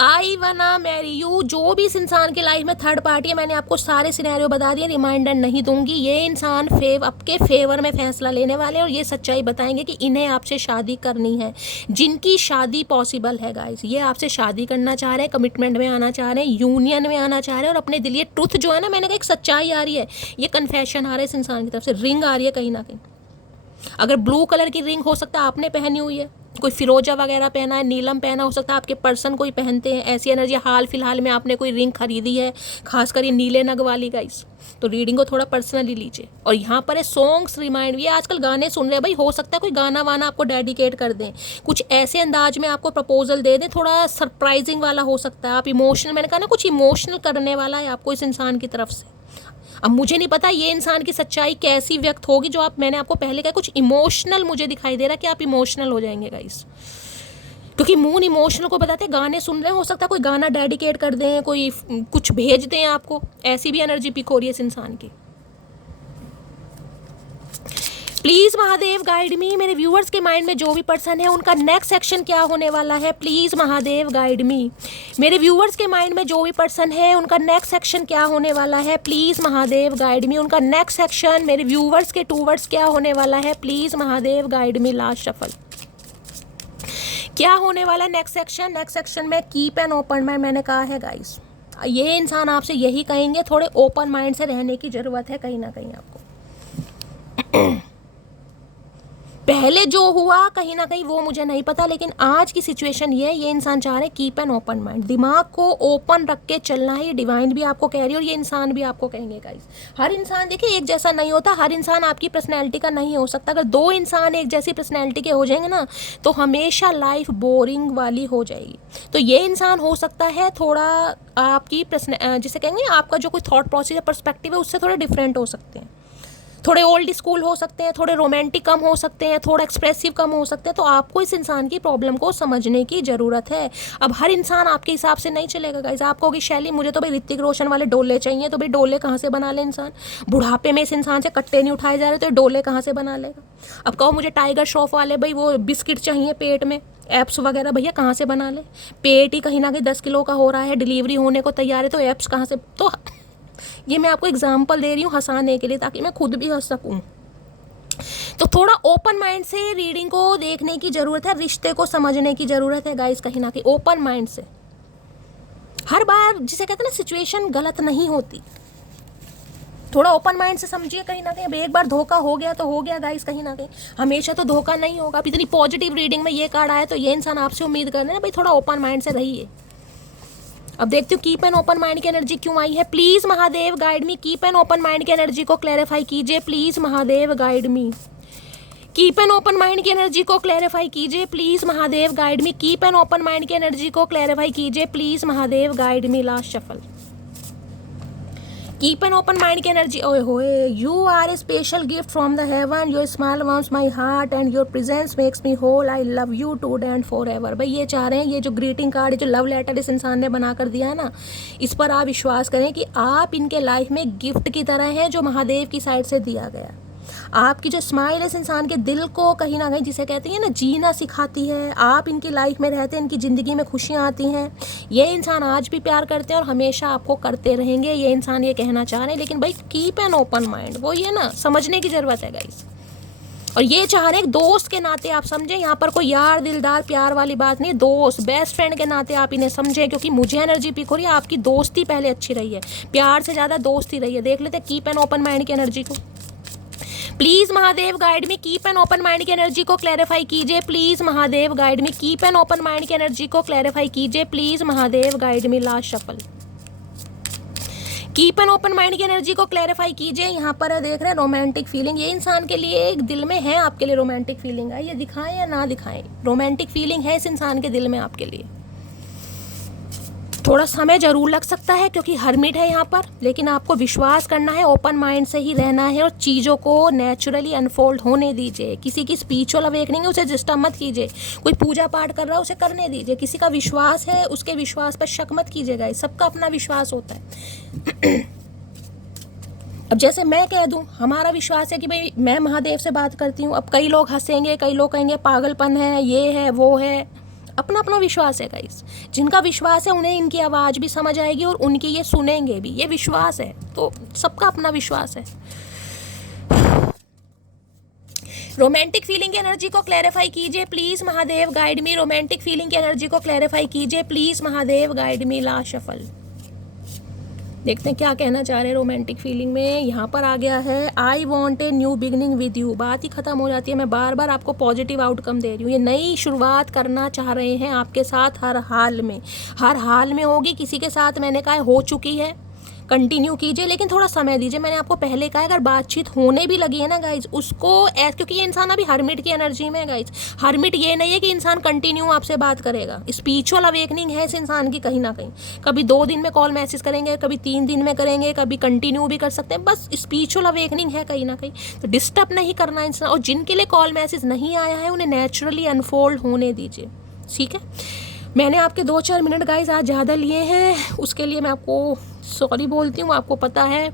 आई वाना मैरी यू, जो भी इस इंसान की लाइफ में थर्ड पार्टी है, मैंने आपको सारे सिनेरियो बता दिए, रिमाइंडर नहीं दूंगी। ये इंसान आपके फेवर में फैसला लेने वाले हैं और ये सच्चाई बताएंगे कि इन्हें आपसे शादी करनी है। जिनकी शादी पॉसिबल है गाइस, ये आपसे शादी करना चाह रहे हैं, कमिटमेंट में आना चाह रहे हैं, यूनियन में आना चाह रहे हैं, और अपने दिल, ये ट्रुथ जो है ना, मैंने कहा एक सच्चाई आ रही है, ये कन्फेशन आ रहा है इस इंसान की तरफ से, रिंग आ रही है कहीं ना कहीं। अगर ब्लू कलर की रिंग हो सकता है आपने पहनी हुई है, कोई फिरोजा वगैरह पहना है, नीलम पहना, हो सकता है आपके पर्सन कोई पहनते हैं, ऐसी एनर्जी। हाल फिलहाल में आपने कोई रिंग खरीदी है, खासकर ये नीले नग वाली गाइस, तो रीडिंग को थोड़ा पर्सनली लीजिए। और यहाँ पर है सॉन्ग्स रिमाइंड, ये आजकल गाने सुन रहे हैं भाई, हो सकता है कोई गाना वाना आपको डेडिकेट कर दें, कुछ ऐसे अंदाज में आपको प्रपोजल दे दें, थोड़ा सरप्राइजिंग वाला हो सकता है। आप इमोशनल, मैंने कहा ना, कुछ इमोशनल करने वाला है आपको इस इंसान की तरफ से। अब मुझे नहीं पता ये इंसान की सच्चाई कैसी व्यक्त होगी, जो आप, मैंने आपको पहले कहा, कुछ इमोशनल मुझे दिखाई दे रहा है कि आप इमोशनल हो जाएंगे गाइस, क्योंकि मून इमोशनल को बताते हैं। गाने सुन रहे हैं, हो सकता है कोई गाना डेडिकेट कर दें, कोई कुछ भेज दें आपको, ऐसी भी एनर्जी पिक हो रही है इस इंसान की। प्लीज़ महादेव गाइड मी, मेरे व्यूअर्स के माइंड में जो भी पर्सन है उनका नेक्स्ट एक्शन क्या होने वाला है, प्लीज़ महादेव गाइड मी। मेरे व्यूअर्स के माइंड में जो भी पर्सन है उनका नेक्स्ट एक्शन क्या होने वाला है, प्लीज़ महादेव गाइड मी। उनका नेक्स्ट एक्शन मेरे व्यूअर्स के टूवर्ड्स क्या होने वाला है, please Mahadev guide me. Last shuffle, क्या होने वाला है नेक्स्ट सेक्शन। नेक्स्ट सेक्शन में कीप एन ओपन माइंड, मैंने कहा है गाइस, ये इंसान आपसे यही कहेंगे, थोड़े ओपन माइंड से रहने की ज़रूरत है कहीं ना कहीं आपको। पहले जो हुआ कहीं ना कहीं वो मुझे नहीं पता, लेकिन आज की सिचुएशन ये इंसान चाह रहे हैं कीप एन ओपन माइंड, दिमाग को ओपन रख के चलना है। ये डिवाइन भी आपको कह रही है और ये इंसान भी आपको कहेंगे गाइस। हर इंसान देखिए एक जैसा नहीं होता, हर इंसान आपकी पर्सनैलिटी का नहीं हो सकता। अगर 2 इंसान एक जैसी पर्सनैलिटी के हो जाएंगे ना, तो हमेशा लाइफ बोरिंग वाली हो जाएगी। तो ये इंसान हो सकता है थोड़ा आपकी जिसे कहेंगे आपका जो कोई थॉट प्रोसेस पर्सपेक्टिव है उससे थोड़े डिफरेंट हो सकते हैं, थोड़े ओल्ड स्कूल हो सकते हैं, थोड़े रोमांटिक कम हो सकते हैं, थोड़ा एक्सप्रेसिव कम हो सकते हैं। तो आपको इस इंसान की प्रॉब्लम को समझने की ज़रूरत है। अब हर इंसान आपके हिसाब से नहीं चलेगा गाइस। आप कहोगे शैली मुझे तो भाई ऋतिक रोशन वाले डोले चाहिए, तो भाई डोले कहाँ से बना ले इंसान, बुढ़ापे में इस इंसान से कट्टे नहीं उठाए जा रहे, तो डोले कहाँ से बना लेगा। अब कहो मुझे टाइगर श्रॉफ वाले भाई वो बिस्किट चाहिए पेट में, एप्स वगैरह, भैया कहाँ से बना ले, पेट ही कहीं ना कहीं 10 किलो का हो रहा है, डिलीवरी होने को तैयार है, तो एप्स कहाँ से। तो ये मैं आपको एग्जाम्पल दे रही हूँ हंसाने के लिए, ताकि मैं खुद भी हंस सकूँ। तो थोड़ा ओपन माइंड से रीडिंग को देखने की ज़रूरत है, रिश्ते को समझने की ज़रूरत है गाइस, कहीं ना कहीं ओपन माइंड से। हर बार जिसे कहते हैं ना सिचुएशन गलत नहीं होती, थोड़ा ओपन माइंड से समझिए कहीं ना कहीं। अब एक बार धोखा हो गया तो हो गया गाइस, कहीं ना कहीं हमेशा तो धोखा नहीं होगा। अब इतनी पॉजिटिव रीडिंग में ये कार्ड आया तो ये इंसान आपसे उम्मीद कर रहे हैं भाई थोड़ा ओपन माइंड से रहिए। अब देखती हूँ कीप एन ओपन माइंड की एनर्जी क्यों आई है। Please Mahadev guide me, keep an open mind की एनर्जी को क्लैरिफाई कीजिए please Mahadev guide me. Keep an open mind की एनर्जी को क्लैरिफाई कीजिए please Mahadev guide me. Keep an open mind की एनर्जी को क्लैरिफाई कीजिए please Mahadev guide me. Last shuffle. Keep an open mind की एनर्जी। ओए होए, you R A special gift from the heaven, your smile warms my heart and your presence makes me whole, I love you today and forever. भाई ये चाह रहे हैं, ये जो ग्रीटिंग कार्ड, जो लव लेटर इस इंसान ने बना कर दिया है ना, इस पर आप विश्वास करें कि आप इनके लाइफ में गिफ्ट की तरह हैं जो महादेव की साइड से दिया गया। आपकी जो स्माइल इस इंसान के दिल को कहीं ना कहीं, जिसे कहते हैं ना, जीना सिखाती है। आप इनकी लाइफ में रहते हैं, इनकी ज़िंदगी में खुशियाँ आती हैं। ये इंसान आज भी प्यार करते हैं और हमेशा आपको करते रहेंगे, ये इंसान ये कहना चाह रहे हैं। लेकिन भाई कीप एन ओपन माइंड, वो ये ना समझने की ज़रूरत है गाइस। और ये चाह रहे हैं दोस्त के नाते आप समझें, यहाँ पर कोई यार दिलदार प्यार वाली बात नहीं, दोस्त बेस्ट फ्रेंड के नाते आप इन्हें समझें। क्योंकि मुझे एनर्जी पिक हो रही है आपकी दोस्ती पहले अच्छी रही है, प्यार से ज़्यादा दोस्ती रही है। देख लेते हैं कीप एन ओपन माइंड की एनर्जी को। प्लीज महादेव गाइड में, कीप एन ओपन माइंड की एनर्जी को क्लैरिफाई कीजिए प्लीज महादेव गाइड में। कीप एन ओपन माइंड की एनर्जी को क्लैरिफाई कीजिए प्लीज महादेव गाइड में। Last shuffle. Keep an open mind की एनर्जी को क्लैरिफाई कीजिए। यहाँ पर देख रहे हैं रोमांटिक फीलिंग, ये इंसान के लिए एक दिल में है, आपके लिए रोमांटिक फीलिंग है। ये दिखाएं या ना दिखाएं, रोमांटिक फीलिंग है इस इंसान के दिल में आपके लिए। थोड़ा समय जरूर लग सकता है क्योंकि हर्मिट है यहाँ पर, लेकिन आपको विश्वास करना है, ओपन माइंड से ही रहना है और चीज़ों को नेचुरली अनफोल्ड होने दीजिए। किसी की स्पिरिचुअल अवेकनिंग है उसे डिस्टर्ब मत कीजिए, कोई पूजा पाठ कर रहा है उसे करने दीजिए, किसी का विश्वास है उसके विश्वास पर शक मत कीजिएगा, सबका अपना विश्वास होता है। अब जैसे मैं कह दूं हमारा विश्वास है कि भाई मैं महादेव से बात करती हूँ, अब कई लोग हंसेंगे, कई लोग कहेंगे पागलपन है, ये है वो है, अपना अपना विश्वास है गाइस। जिनका विश्वास है उन्हें इनकी आवाज़ भी समझ आएगी और उनकी ये सुनेंगे भी, ये विश्वास है, तो सबका अपना विश्वास है। रोमांटिक फीलिंग की एनर्जी को क्लैरिफाई कीजिए please Mahadev guide me. Romantic feeling की एनर्जी को क्लैरिफाई कीजिए please Mahadev guide me. Last shuffle. देखते हैं क्या कहना चाह रहे हैं रोमांटिक फीलिंग में। यहाँ पर आ गया है I want a new beginning with you. बात ही खत्म हो जाती है, मैं बार बार आपको पॉजिटिव आउटकम दे रही हूँ। ये नई शुरुआत करना चाह रहे हैं आपके साथ, हर हाल में, हर हाल में होगी। किसी के साथ मैंने कहा हो चुकी है, कंटिन्यू कीजिए, लेकिन थोड़ा समय दीजिए। मैंने आपको पहले कहा अगर बातचीत होने भी लगी है ना गाइज, उसको क्योंकि ये इंसान अभी हर्मिट की एनर्जी में है गाइज। हर्मिट ये नहीं है कि इंसान कंटिन्यू आपसे बात करेगा, स्पिरिचुअल अवेकनिंग है इस इंसान की कहीं ना कहीं। कभी 2 दिन में कॉल मैसेज करेंगे, कभी 3 दिन में करेंगे, कभी कंटिन्यू भी कर सकते हैं, बस स्पिरिचुअल अवेकनिंग है कहीं ना कहीं। तो डिस्टर्ब नहीं करना इंसान, और जिनके लिए कॉल मैसेज नहीं आया है उन्हें नेचुरली अनफोल्ड होने दीजिए, ठीक है। मैंने आपके 2-4 मिनट गाइज आज ज़्यादा लिए हैं, उसके लिए मैं आपको सॉरी बोलती हूँ। आपको पता है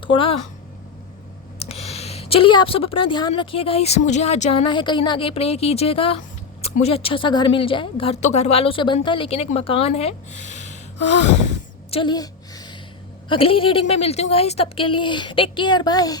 थोड़ा, चलिए आप सब अपना ध्यान रखिए गाइस, मुझे आज जाना है कहीं ना कहीं, प्रे कीजिएगा मुझे अच्छा सा घर मिल जाए। घर तो घर वालों से बनता है, लेकिन एक मकान है। चलिए अगली रीडिंग में मिलती हूँ गाइस, तब के लिए टेक केयर, बाय।